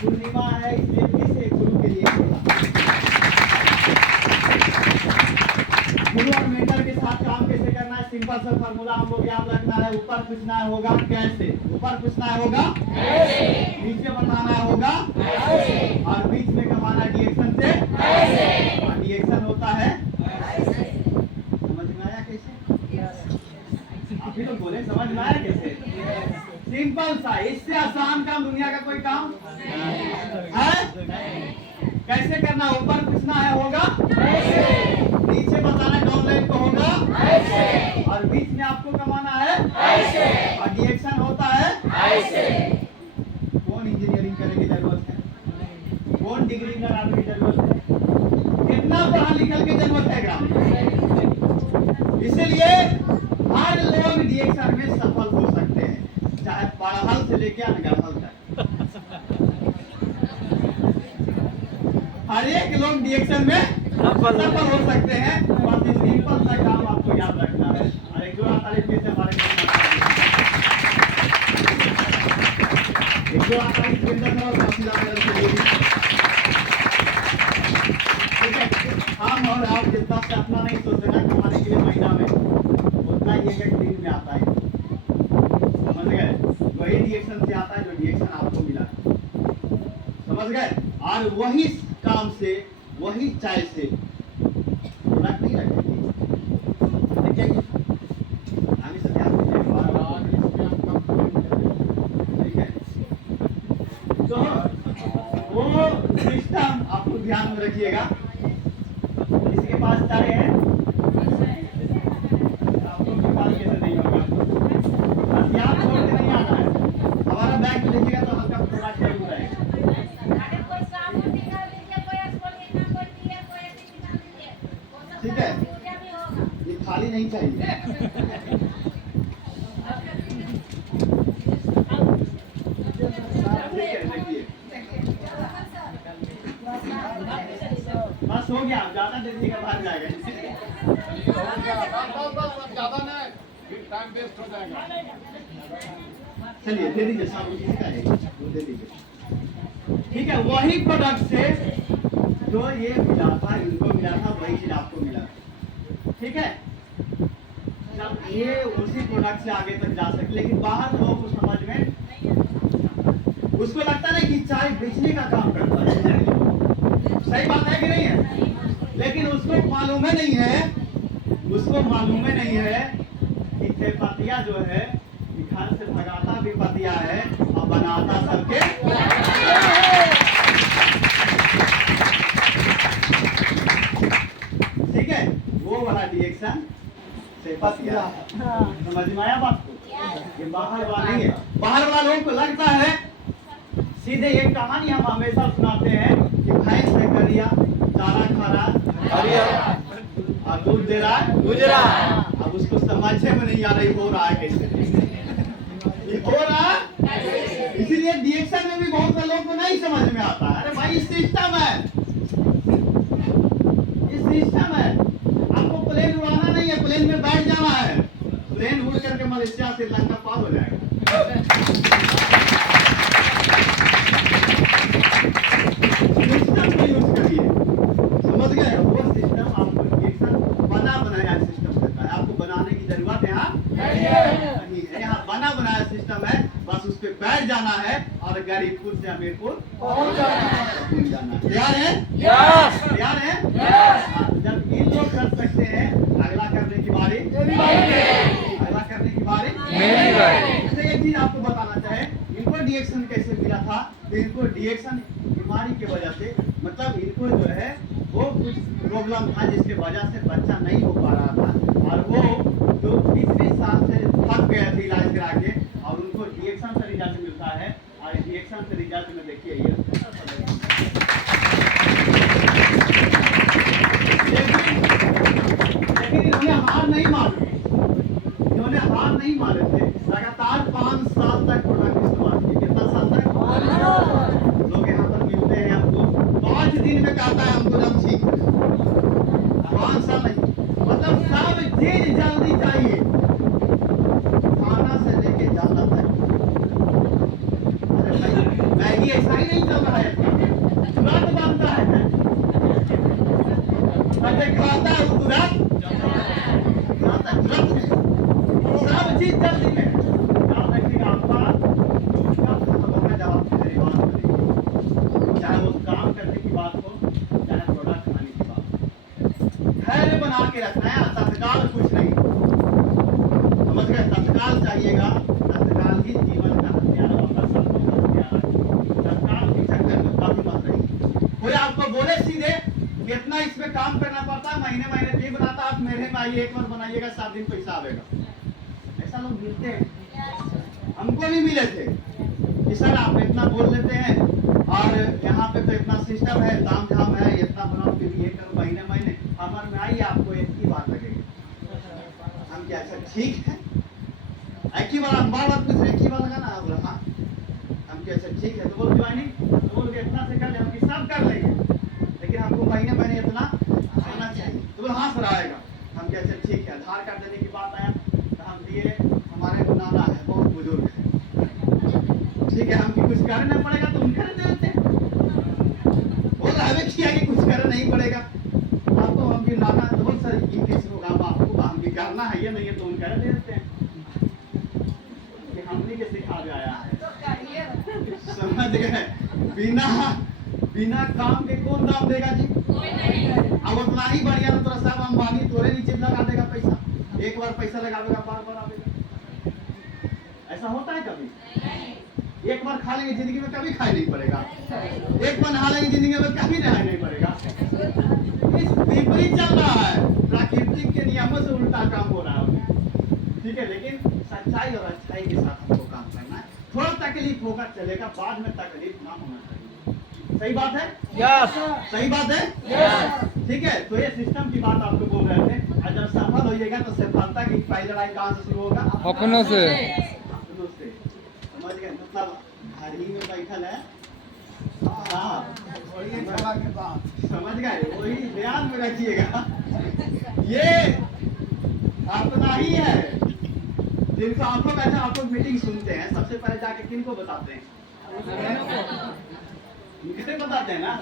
पूर्णिमा है इसलिए फिर से गुरु के लिए गुरु और मेंटर के साथ काम कैसे करना है, सिंपल सा फार्मूला हम लोग याद रखना है। ऊपर पूछना होगा कैसे, ऊपर पूछना होगा कैसे, नीचे बताना होगा कैसे, और बीच में कमाना रिएक्शन से कैसे, और रिएक्शन होता है समझ में आया कैसे? आप ही लोग बोले समझ में आया कैसे? सिंपल सा, इससे आसान काम दुनिया का कोई काम है? कैसे करना, ऊपर पूछना है होगा कैसे, नीचे बताना डाउनलाइन को होगा कैसे, और बीच में आपको कमाना है कैसे, और रिएक्शन होता है कैसे। कौन इंजीनियरिंग करने की जरूरत है? कौन डिग्री लगाने की जरूरत है? कितना पढ़ा लिखल की जरूरत है ग्राम? इसीलिए हर लोग रिएक्शन में सफल हो सकते हैं, चाहे पढ़ल से लेके अनगढ़ल तक। हर एक लोग रिएक्शन में सफल हो सकते हैं। बस इस सिंपल सा काम आपको याद रखना है। और एक जोड़ा तारीफ फिर से हमारे एक जोड़ा तारीफ फिर से करो काफिला मेरे से लिए। ठीक है, हम और आप जितना से अपना नहीं सोचते ना कमाने के लिए महीना में, उतना ही एक दिन में आता है। समझ गए? वही रिएक्शन से आता है जो रिएक्शन आपको मिला, समझ गए? और वही काम से, वही चाय से प्रोडक्ट नहीं रखेंगे। आगे से ध्यान ठीक है, तो वो सिस्टम आपको ध्यान में रखिएगा। किसी के पास चाय है? आपको के पास कैसे नहीं होगा? बस याद छोड़ के नहीं आना है। हमारा बैग में देखिएगा तो हल्का प्रोडक्ट जरूर रहेगा। ठीक है, ये खाली नहीं चाहिए। बस हो गया, ज्यादा देर का भाग जाएगा। ज्यादा नहीं, टाइम वेस्ट हो जाएगा। चलिए दे दीजिए, साबुन किसका है वो दे दीजिए। ठीक है, वही प्रोडक्ट से जो ये मिला था, इनको मिला था, वही चीज आपको मिला। ठीक है, जब ये उसी प्रोडक्ट से आगे तक जा सके, लेकिन बाहर लोगों को समझ में उसको लगता है कि चाय बेचने का काम करता है। सही बात है कि नहीं है? लेकिन उसको मालूम है नहीं है, उसको मालूम है नहीं है कि तेजपत्तिया जो है घर से भगाता भी पतिया है और बनाता सबके। ठीक है, वो वाला रिएक्शन से पतिया। समझ में आया बात को? ये बाहर वाला नहीं है। बाहर वालों को लगता है सीधे एक कहानी हम हमेशा सुनाते हैं कि भैंस है करिया, चारा खा रहा और दूध दे रहा है गुजरा। अब उसको समझे में नहीं आ रही हो रहा है कैसे, ये हो रहा है। इसीलिए रिएक्शन में भी बहुत से लोगों को नहीं समझ में आता। अरे भाई सिस्टम है, ये सिस्टम है। आपको प्लेन उड़ाना नहीं है, प्लेन में बैठ जाना है। प्लेन उड़ करके मलेशिया श्रीलंका पार हो जाएगा। सिस्टम को यूज करिए, समझ गए? वो सिस्टम आपको रिएक्शन बना बनाया सिस्टम देता है। आपको बनाने की जरूरत यहाँ नहीं है। यहाँ बना बनाया सिस्टम है, बस उस पर बैठ जाना है और गरीबपुर से हमीरपुर पहुंच जाना है। तैयार है? तैयार है? हाँ, जब इन लोग कर सकते हैं, अगला करने की बारी अगला करने की बारी मेरी बारी। इससे एक चीज आपको बताना चाहे, इनको डिएक्शन कैसे मिला था? तो इनको डिएक्शन बीमारी की वजह से, मतलब इनको जो है वो कुछ प्रॉब्लम था जिसके वजह से बच्चा नहीं हो पा रहा था, और वो जो तीसरे साल से थक गए थे इलाज करा के, और उनको डिएक्शन से रिजल्ट मिलता है। और डिएक्शन से रिजल्ट में देखिए ये लेकिन इन्होंने हार नहीं मारी, इन्होंने हार नहीं मारे थे। लगातार 5 साल तक प्रोडक्ट इस्तेमाल किए। कितना साल तक? लोग यहाँ पर मिलते हैं हमको 5 दिन में कहता है हमको दम ठीक है। 5 साल नहीं, मतलब सब चीज जल्दी चाहिए, खाना से लेके जाना तक। अरे भाई मैगी ऐसा ही नहीं चल रहा है, तुरंत बनता है। अरे खाता है तुरंत सब चीज जल्दी में। याद रखिएगा, आपका जवाब मेरी बात करेगी, चाहे वो काम करने की बात हो, चाहे प्रोडक्ट खाने की बात हो। धैर्य बना के रखना है, तत्काल कुछ नहीं। समझ गए? तत्काल चाहिएगा, तत्काल ही जीवन का हथियार होगा, सबका हथियार है। तत्काल के चक्कर में कभी मत रहिए। कोई आपको बोले सीधे कितना इसमें काम करना पड़ता है, महीने महीने फी बनाता, आप मेरे में आइए, एक बार बनाइएगा, 7 दिन पैसा आवेगा। ऐसा लोग मिलते हैं, हमको भी मिले थे कि सर आप इतना बोल लेते हैं और यहाँ पे तो इतना सिस्टम है, दाम झाम है, इतना बनाओ, फिर ये करो, महीने महीने हमारे में आइए, आपको एक ही बात लगेगी। हम क्या अच्छा ठीक है, एक ही बार हम बार बार कुछ एक ही बार लगा ना, आप बोला हाँ हम क्या अच्छा ठीक है, तो बोल ज्वाइनिंग, तो बोल के इतना से कर ले, हम कि सब कर लेंगे, लेकिन हमको महीने महीने इतना आना चाहिए। तो बोल हाँ सर आएगा। हम क्या अच्छा ठीक है। आधार कार्ड देने की बात आया तो हम दिए, हमारे नाना है, बहुत बुजुर्ग है, ठीक है, हमको कुछ करना पड़ेगा तो उनका दे देते हैं। बोल हमें किया कि कुछ करना नहीं पड़ेगा आपको, हम भी लाना, तो बोल सर ये कैसे होगा, आपको हम भी करना है, ये नहीं है तो उनका दे देते हैं। कि हमने के सिखा के आया है, समझ गए? बिना काम के कौन दाम देगा जी? अब उतना ही बढ़िया तो सब अंबानी तोरे नीचे लगा देगा पैसा, एक बार पैसा लगावेगा, बार बार आवेगा। ऐसा होता है कभी? एक बार खा लेंगे जिंदगी में, कभी खाई नहीं पड़ेगा। एक बार नहा लेंगे जिंदगी में, कभी नहाई नहीं पड़ेगा। इस विपरीत चल रहा है, प्राकृतिक के नियमों से उल्टा काम हो रहा है, ठीक है। लेकिन सच्चाई और अच्छाई के साथ हमको काम करना है। थोड़ा तकलीफ होगा चलेगा, बाद में तकलीफ ना होना चाहिए। सही बात है? सही बात है? ठीक है। तो ये सिस्टम की बात आपको बोल रहे थे, और जब सफल होइएगा तो सफलता की पहली लड़ाई कहाँ से शुरू होगा? अपनों से। समझ गए? मतलब घर ही में बैठल है, हाँ समझ गए? वही ध्यान में रखिएगा, ये अपना ही है। जिनको आप लोग अच्छा आप लोग मीटिंग सुनते हैं, सबसे पहले जाके किनको बताते हैं? किसे बताते हैं ना,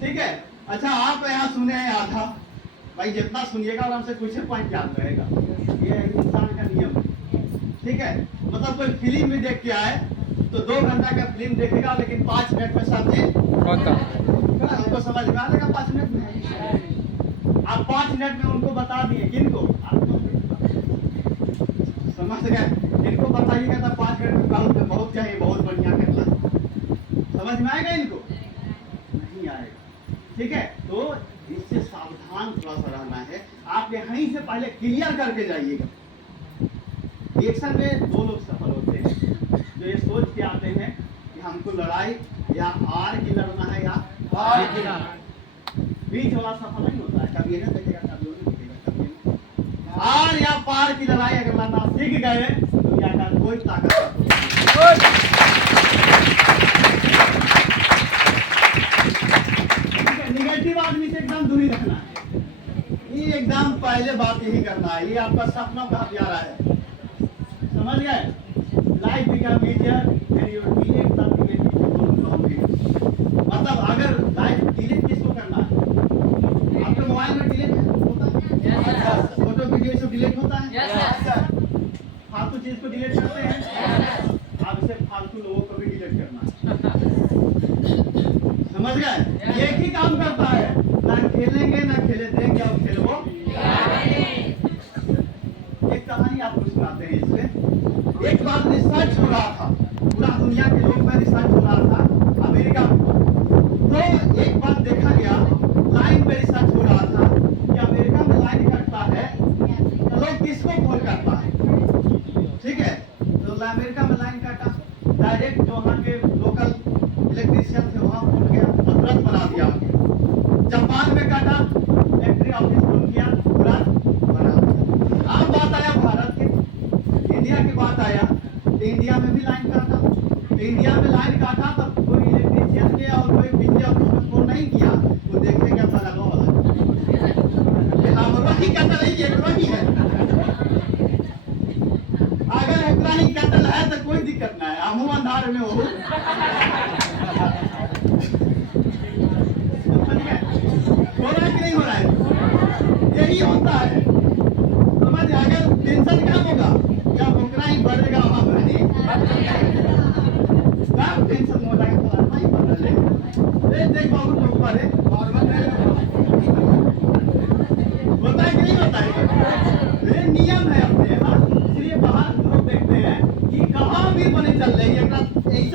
ठीक है। अच्छा आप यहाँ सुने हैं आधा, भाई जितना सुनिएगा और हमसे कुछ पॉइंट याद रहेगा, ये इंसान का नियम है, ठीक है। मतलब कोई फिल्म भी देख के आए तो 2 घंटा का फिल्म देखेगा, लेकिन 5 मिनट में सब चीज हमको समझ में आ जाएगा। 5 मिनट में आप 5 मिनट में उनको बता दिए, किनको? आपको समझ गए? इनको बताइएगा तो 5 मिनट में बहुत चाहिए, बहुत बढ़िया करना, समझ में आएगा? इनको नहीं आएगा, ठीक है। तो इससे सावधान थोड़ा सा रहना है। आप यहीं से पहले क्लियर करके जाइएगा। रिएक्शन में 2 लोग सफल होते हैं, जो ये सोच के आते हैं कि हमको लड़ाई या आर की लड़ना है या पार की लड़ना। बीच वाला सफल नहीं होता है, कभी ये नहीं देखेगा, कभी वो नहीं देखेगा, कभी आर या पार की लड़ाई अगर लड़ना सीख गए, दुनिया का कोई ताकत निगेटिव आदमी से एकदम दूरी रखना है। ये एकदम पहले बात यही करना है, ये आपका सपनों का हथियार है, समझ गए? Life become easier when you delete the negative. मतलब अगर लाइफ डिलीट किसको करना है? आपके मोबाइल में डिलीट होता है, फोटो वीडियो सब डिलीट होता है, फालतू चीज को डिलीट करते हैं। अब से फालतू लोगों को भी डिलीट करना है। समझ गए? एक ही काम करता है, ना खेलेंगे ना खेले देंगे और खेलबो। एक कहानी आपको सुनाते हैं इससे। एक बार रिसर्च हो रहा था, पूरा दुनिया के लोग में रिसर्च हो रहा था अमेरिका में। तो एक बात देखा गया, लाइन पे रिसर्च हो रहा था कि अमेरिका में लाइन कटता है तो लोग किसको कॉल करता है। ठीक है, तो अमेरिका में लाइन काटा, डायरेक्ट जो वहाँ के लोकल इलेक्ट्रिशियन थे वहाँ फोन किया, तुरंत बना दिया। जापान में काटा, फैक्ट्री ऑफिस फोन किया, तुरंत बना दिया। अब बात आया भारत के, इंडिया की बात आया तो इंडिया में भी लाइन काटा। तो इंडिया में लाइन काटा तब कोई इलेक्ट्रिशियन के और कोई बिजली ऑफिस में फोन नहीं किया, वो देखे क्या था लगा वाला हाँ वही कहता नहीं कि एक ही है। अगर इतना ही कतल है तो कोई दिक्कत ना है, हम अंधार में हो। हो रहा है कि नहीं हो रहा है? यही होता है। समझ अगर टेंशन कम होगा जब उतना ही बढ़ेगा वहां बढ़े तब टेंशन हो जाएगा। तो नहीं बढ़ रहे देख बहुत लोग बढ़े और होता है कि नहीं होता है? ये नियम है अपने यहाँ, इसलिए बाहर लोग देखते हैं कि कहाँ भी बने चल रही है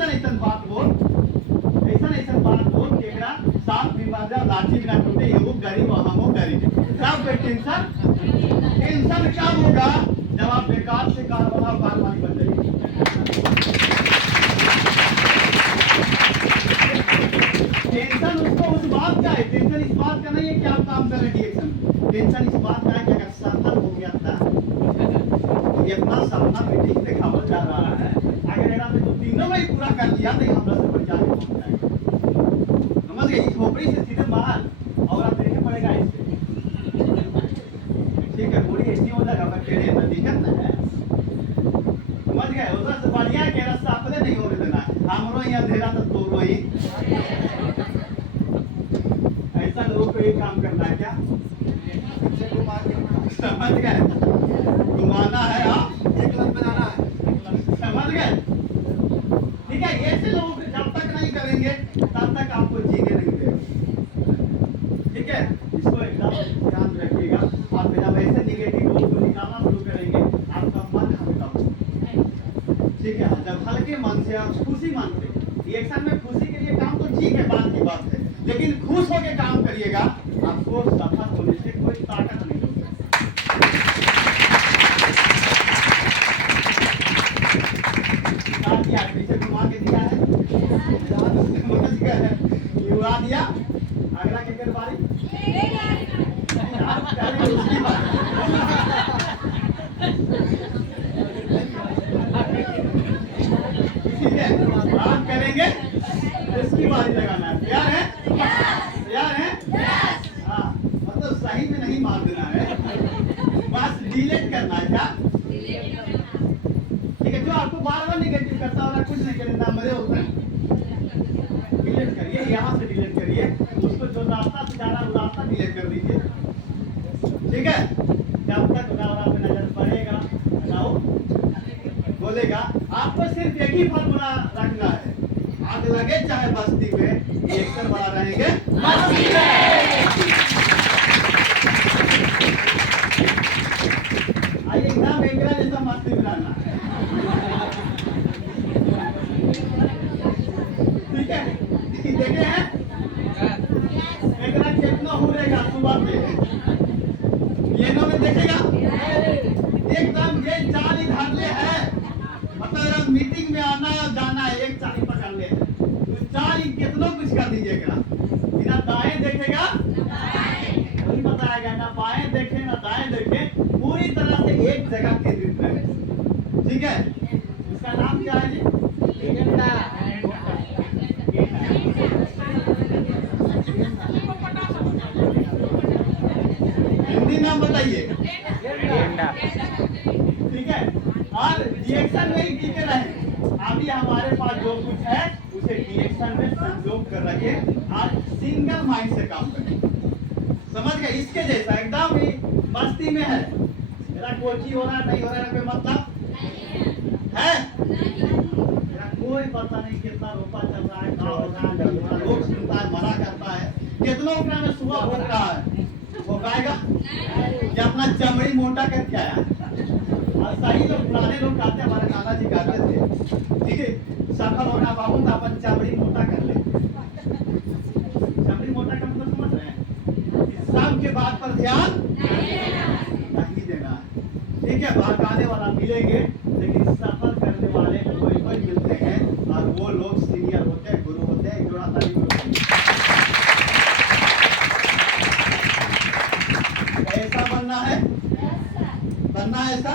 ऐसा बात बोल, ऐसा बात बोल कि सांप भी मार जाए लाठी भी ना टूटे, ये वो गरीब और हम गरीब सब पे टेंशन कब होगा जब आप बेकार से कारवाना कारवानी बन जाएगी। टेंशन उसको उस बात का है, टेंशन इस बात का नहीं है कि आप काम कर रहे डिएक्शन, टेंशन इस बात का है कि अगर सफल हो गया था ये अपना सपना मीटिंग देखा जा रहा है, अगर एरा में तो तीनों में ही पूरा कर लिया तो हमरा से बढ़ जाएगा। समझ गए? इस खोपड़ी से सीधे बाहर और आप देखे पड़ेगा इससे। ठीक है, पूरी ऐसी हो जाएगा पर टेढ़े ना दिक्कत ना है। समझ गए? उधर से बढ़िया के रास्ता अपने नहीं होने देना है, हमरो ही अंधेरा तो तोरो ही। ऐसा लोगों को एक काम करना है क्या? समझ गए? घुमाना है, आप एक लग बनाना है। समझ गए? ठीक है, ऐसे लोगों को जब तक नहीं करेंगे तब तक आपको जीने नहीं देंगे। ठीक है, इसको एकदम ध्यान रखिएगा। आप जब ऐसे निगेटिव लोगों को निकालना शुरू करेंगे आपका मन हल्का होगा। ठीक है, जब हल्के मन से आप खुशी मन से रिएक्शन में खुशी के लिए काम तो ठीक है, बात की बात है, लेकिन खुश होकर काम करिएगा, आपको सफल होने से कोई ताकत नहीं होगी। पीछे घुमा के दिया है, उड़ा दिया, अगला क्रिकेट बारी उसकी बात। ठीक है, आप करेंगे इसकी बारी लगाना है। तैयार है? तैयार है? हाँ, मतलब सही में नहीं मार देना है, बस डिलीट करना है। क्या ठीक है? जो आपको बार बार निगेटिव करता होगा कुछ नहीं करेगा, मरे होता है, डिलीट करिए, यहाँ से डिलीट करिए, उसको जो रास्ता से जा रहा है वो रास्ता डिलीट कर दीजिए। ठीक है, जब तक उदावरा पे नजर पड़ेगा बताओ बोलेगा, आपको सिर्फ एक ही फॉर्मूला रखना है, आग लगे चाहे बस्ती पे, एक्टर बड़ा रहेंगे मस्ती में। आइए एकदम एकरा जैसा मस्ती बनाना। ठीक है, देखे हैं एकरा कितना उड़ेगा सुबह पे, ये नो में देखेगा एकदम ये चाल इधर ले है, मतलब मीटिंग में आना है और जाना है, एक चाल पकड़ ले है, तो चाल कितना कुछ कर दीजिए एकरा, बिना दाएं देखेगा वही बताएगा, ना बाएं देखे ना दाएं देखे, पूरी तरह से एक जगह केंद्रित रहे। ठीक है, इसका नाम क्या है जी? हिंदी नाम बताइए। ठीक है, और रिएक्शन में ही टिके रहे, अभी हमारे पास जो कुछ है उसे रिएक्शन में संयोग कर रखे और सिंगल माइंड से काम करें। समझ गए? इसके जैसा एकदम ही मस्ती में है, मेरा कोची हो रहा नहीं हो रहा कोई मतलब है? कोई पता नहीं कितना रोपा चल रहा है, कहाँ हो रहा है, नहीं हो रहा है, लोग सुनता है, मना करता है, कितनों का में सुबह हो रहा है, वो गाएगा कि अपना चमड़ी मोटा करके आया। और सही लोग, पुराने लोग गाते, हमारे नाना जी गाते थे, ठीक है, सफल होना बाबू तो अपन चमड़ी मोटा कर ले। चमड़ी मोटा का मतलब समझ रहे हैं? शाम के बाद पर ध्यान नहीं देना है, ठीक है। भड़काने वाला मिलेंगे, लेकिन सफल करने वाले कोई कोई मिलते हैं, और वो लोग सीनियर होते हैं, गुरु होते हैं। जोड़ा ताली गुरु। ऐसा बनना है, बनना है ऐसा,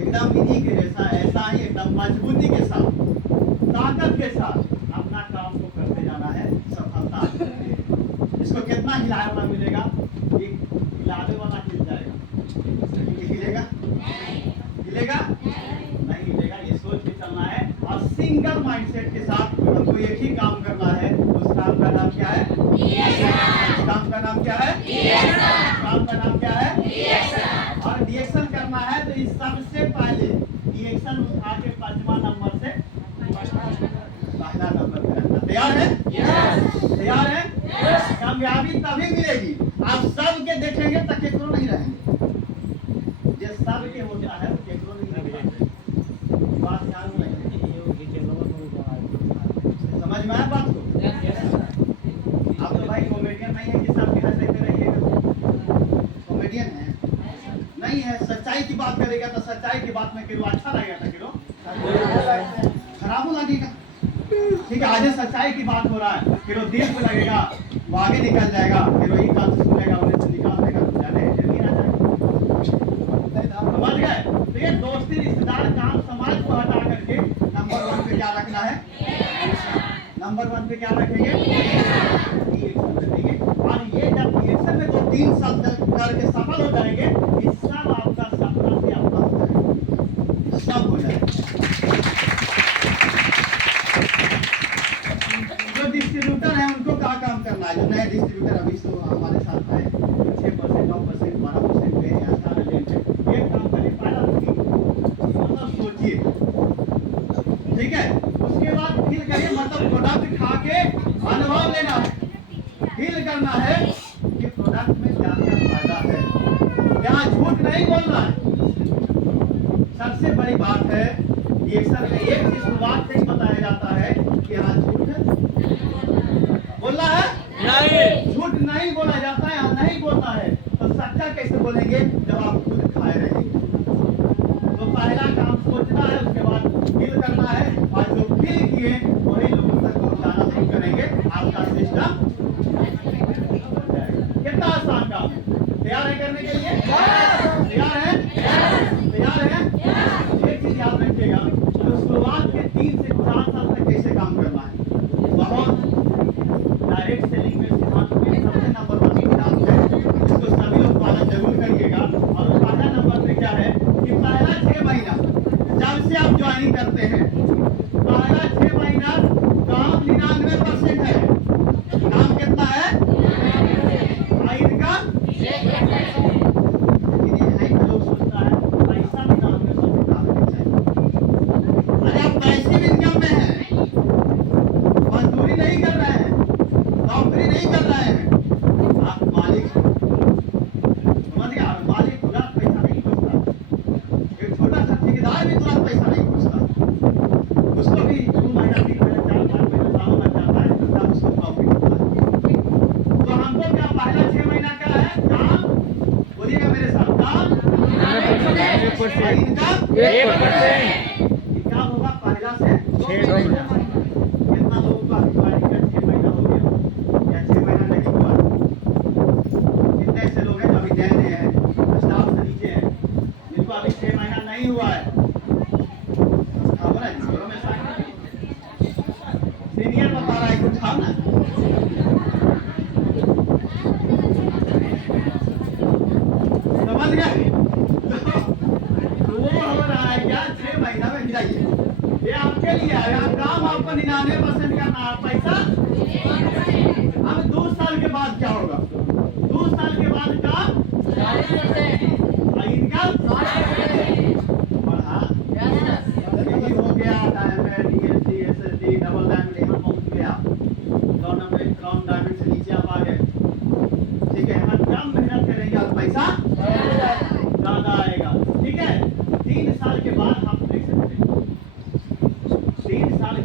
एकदम इन्हीं के जैसा, ऐसा ही एकदम मजबूती के साथ, ताकत के साथ अपना काम को करते जाना है, सफलता मिलेगी। इसको कितना हिलाया हुआ मिलेगा? एक हिलावे वाला हिल जाएगा, हिलेगा हिलेगा नहीं हिलेगा। ये सोच के चलना है, और सिंगल माइंडसेट के साथ हमको एक ही काम करना है। उस काम का नाम क्या है? उस काम का नाम क्या है? उस काम का नाम क्या है? और रिएक्शन करना है तो इस सबसे पहले रिएक्शन उठा के 5वां नंबर से पहला नंबर पे रखना। तैयार है? तैयार है? कामयाबी तभी मिलेगी आप सबके देखेंगे तो केकरो नहीं रहेंगे। जे सबके होता है वो केकरो नहीं रहेंगे। बात ध्यान में रखिए। समझ में आया बात को? आप तो भाई कॉमेडियन नहीं है कि सबके हंसते रहिएगा। कॉमेडियन है नहीं है, सच्चाई की बात करेगा तो सच्चाई की बात में किरो अच्छा लगेगा, तो किरो खराब लगेगा, ठीक है। आज सच्चाई की बात हो रहा है, फिर वो दिल को लगेगा, वो आगे निकल जाएगा, फिर वो एक बात सुनेगा, उन्हें से निकाल देगा, जाने जल्दी ना जाए। समझ गए? तो ये दोस्ती, रिश्तेदार, काम, समाज को हटा करके नंबर 1 पे क्या रखना है? नंबर 1 पे क्या रखेंगे? रिएक्शन रखेंगे। और ये जब रिएक्शन में 2-3 साल करके सफल हो जाएंगे, इस सब आपका सपना से आपका हो जाएगा, सब हो जाएगा। जो डिस्ट्रीब्यूटर है उनको क्या काम करना है? जो नए डिस्ट्रीब्यूटर अभी तो हमारे साथ है, 6%, 9%, 12% पे या 4% पे, ये काम करिए। पहला मतलब सोचिए, ठीक है। उसके बाद फील करिए, मतलब प्रोडक्ट खा के अनुभव लेना है, फील करना है कि प्रोडक्ट में क्या क्या फायदा है, यहाँ झूठ नहीं बोलना है। सबसे बड़ी बात है रिएक्शन में एक चीज शुरुआत से ही बताया जाता है कि यहाँ झूठ बोलना है नहीं, झूठ नहीं बोला जाता है, यहाँ नहीं बोलना है। तो सच्चा कैसे बोलेंगे? जब आप खुद खाए रहेंगे। तो पहला काम सोचना है, उसके बाद फील करना है, और जो फील किए वही लोगों तक पहुंचाना शुरू करेंगे। आपका सिस्टम कितना आसान काम है। तैयार है करने के लिए? तैयार है? तैयार है? एक चीज याद रखिएगा, तो शुरुआत के 3 से 4 साल तक कैसे काम करना है। बहुत डायरेक्ट सेलिंग में सिद्धांत में सबसे नंबर 1 सिद्धांत है, इसको सभी लोग पालन जरूर करिएगा। और पहला नंबर पे क्या है कि पहला 6 महीना जब से आप ज्वाइनिंग करते हैं, पहला 6 महीना काम 99% है। काम कितना है? इनकम लोग सोचता है पैसा भी नाम में सब निकालना चाहिए। अरे आप पैसिव इनकम में है, मजदूरी नहीं कर रहे हैं, नौकरी नहीं कर रहे हैं, आप मालिक समझ गया। और मालिक तुरंत पैसा नहीं पूछता, एक छोटा सा ठेकेदार भी तुरंत पैसा नहीं पूछता, उसको भी 2 महीना 3 महीना 4 महीना सालों लग जाता है, तब उसको प्रॉफिट होता है। तो हमको क्या पहला 6 महीना क्या है? काम, बोलिएगा मेरे साथ, काम 1% इनकम होगा पहला से 6 महीना। कितना लोगों का ज्वाइनिंग का 6 महीना हो गया या 6 महीना नहीं हुआ? कितने ऐसे लोग हैं जो अभी नए नए हैं, स्टाफ से नीचे हैं, जिनको अभी 6 महीना नहीं हुआ है? सीनियर बता रहा है कुछ हम ना, समझ गए? तो वो हो रहा है क्या 6 महीना में गिराइए, ये आपके लिए है। काम आपको 99% करना है, पैसा अब 2 साल के बाद क्या होगा? 2 साल के बाद काम इनकम बढ़ा, यही हो गया। कम मेहनत करेंगे और पैसा ज्यादा आएगा। ठीक है, 3 साल के बाद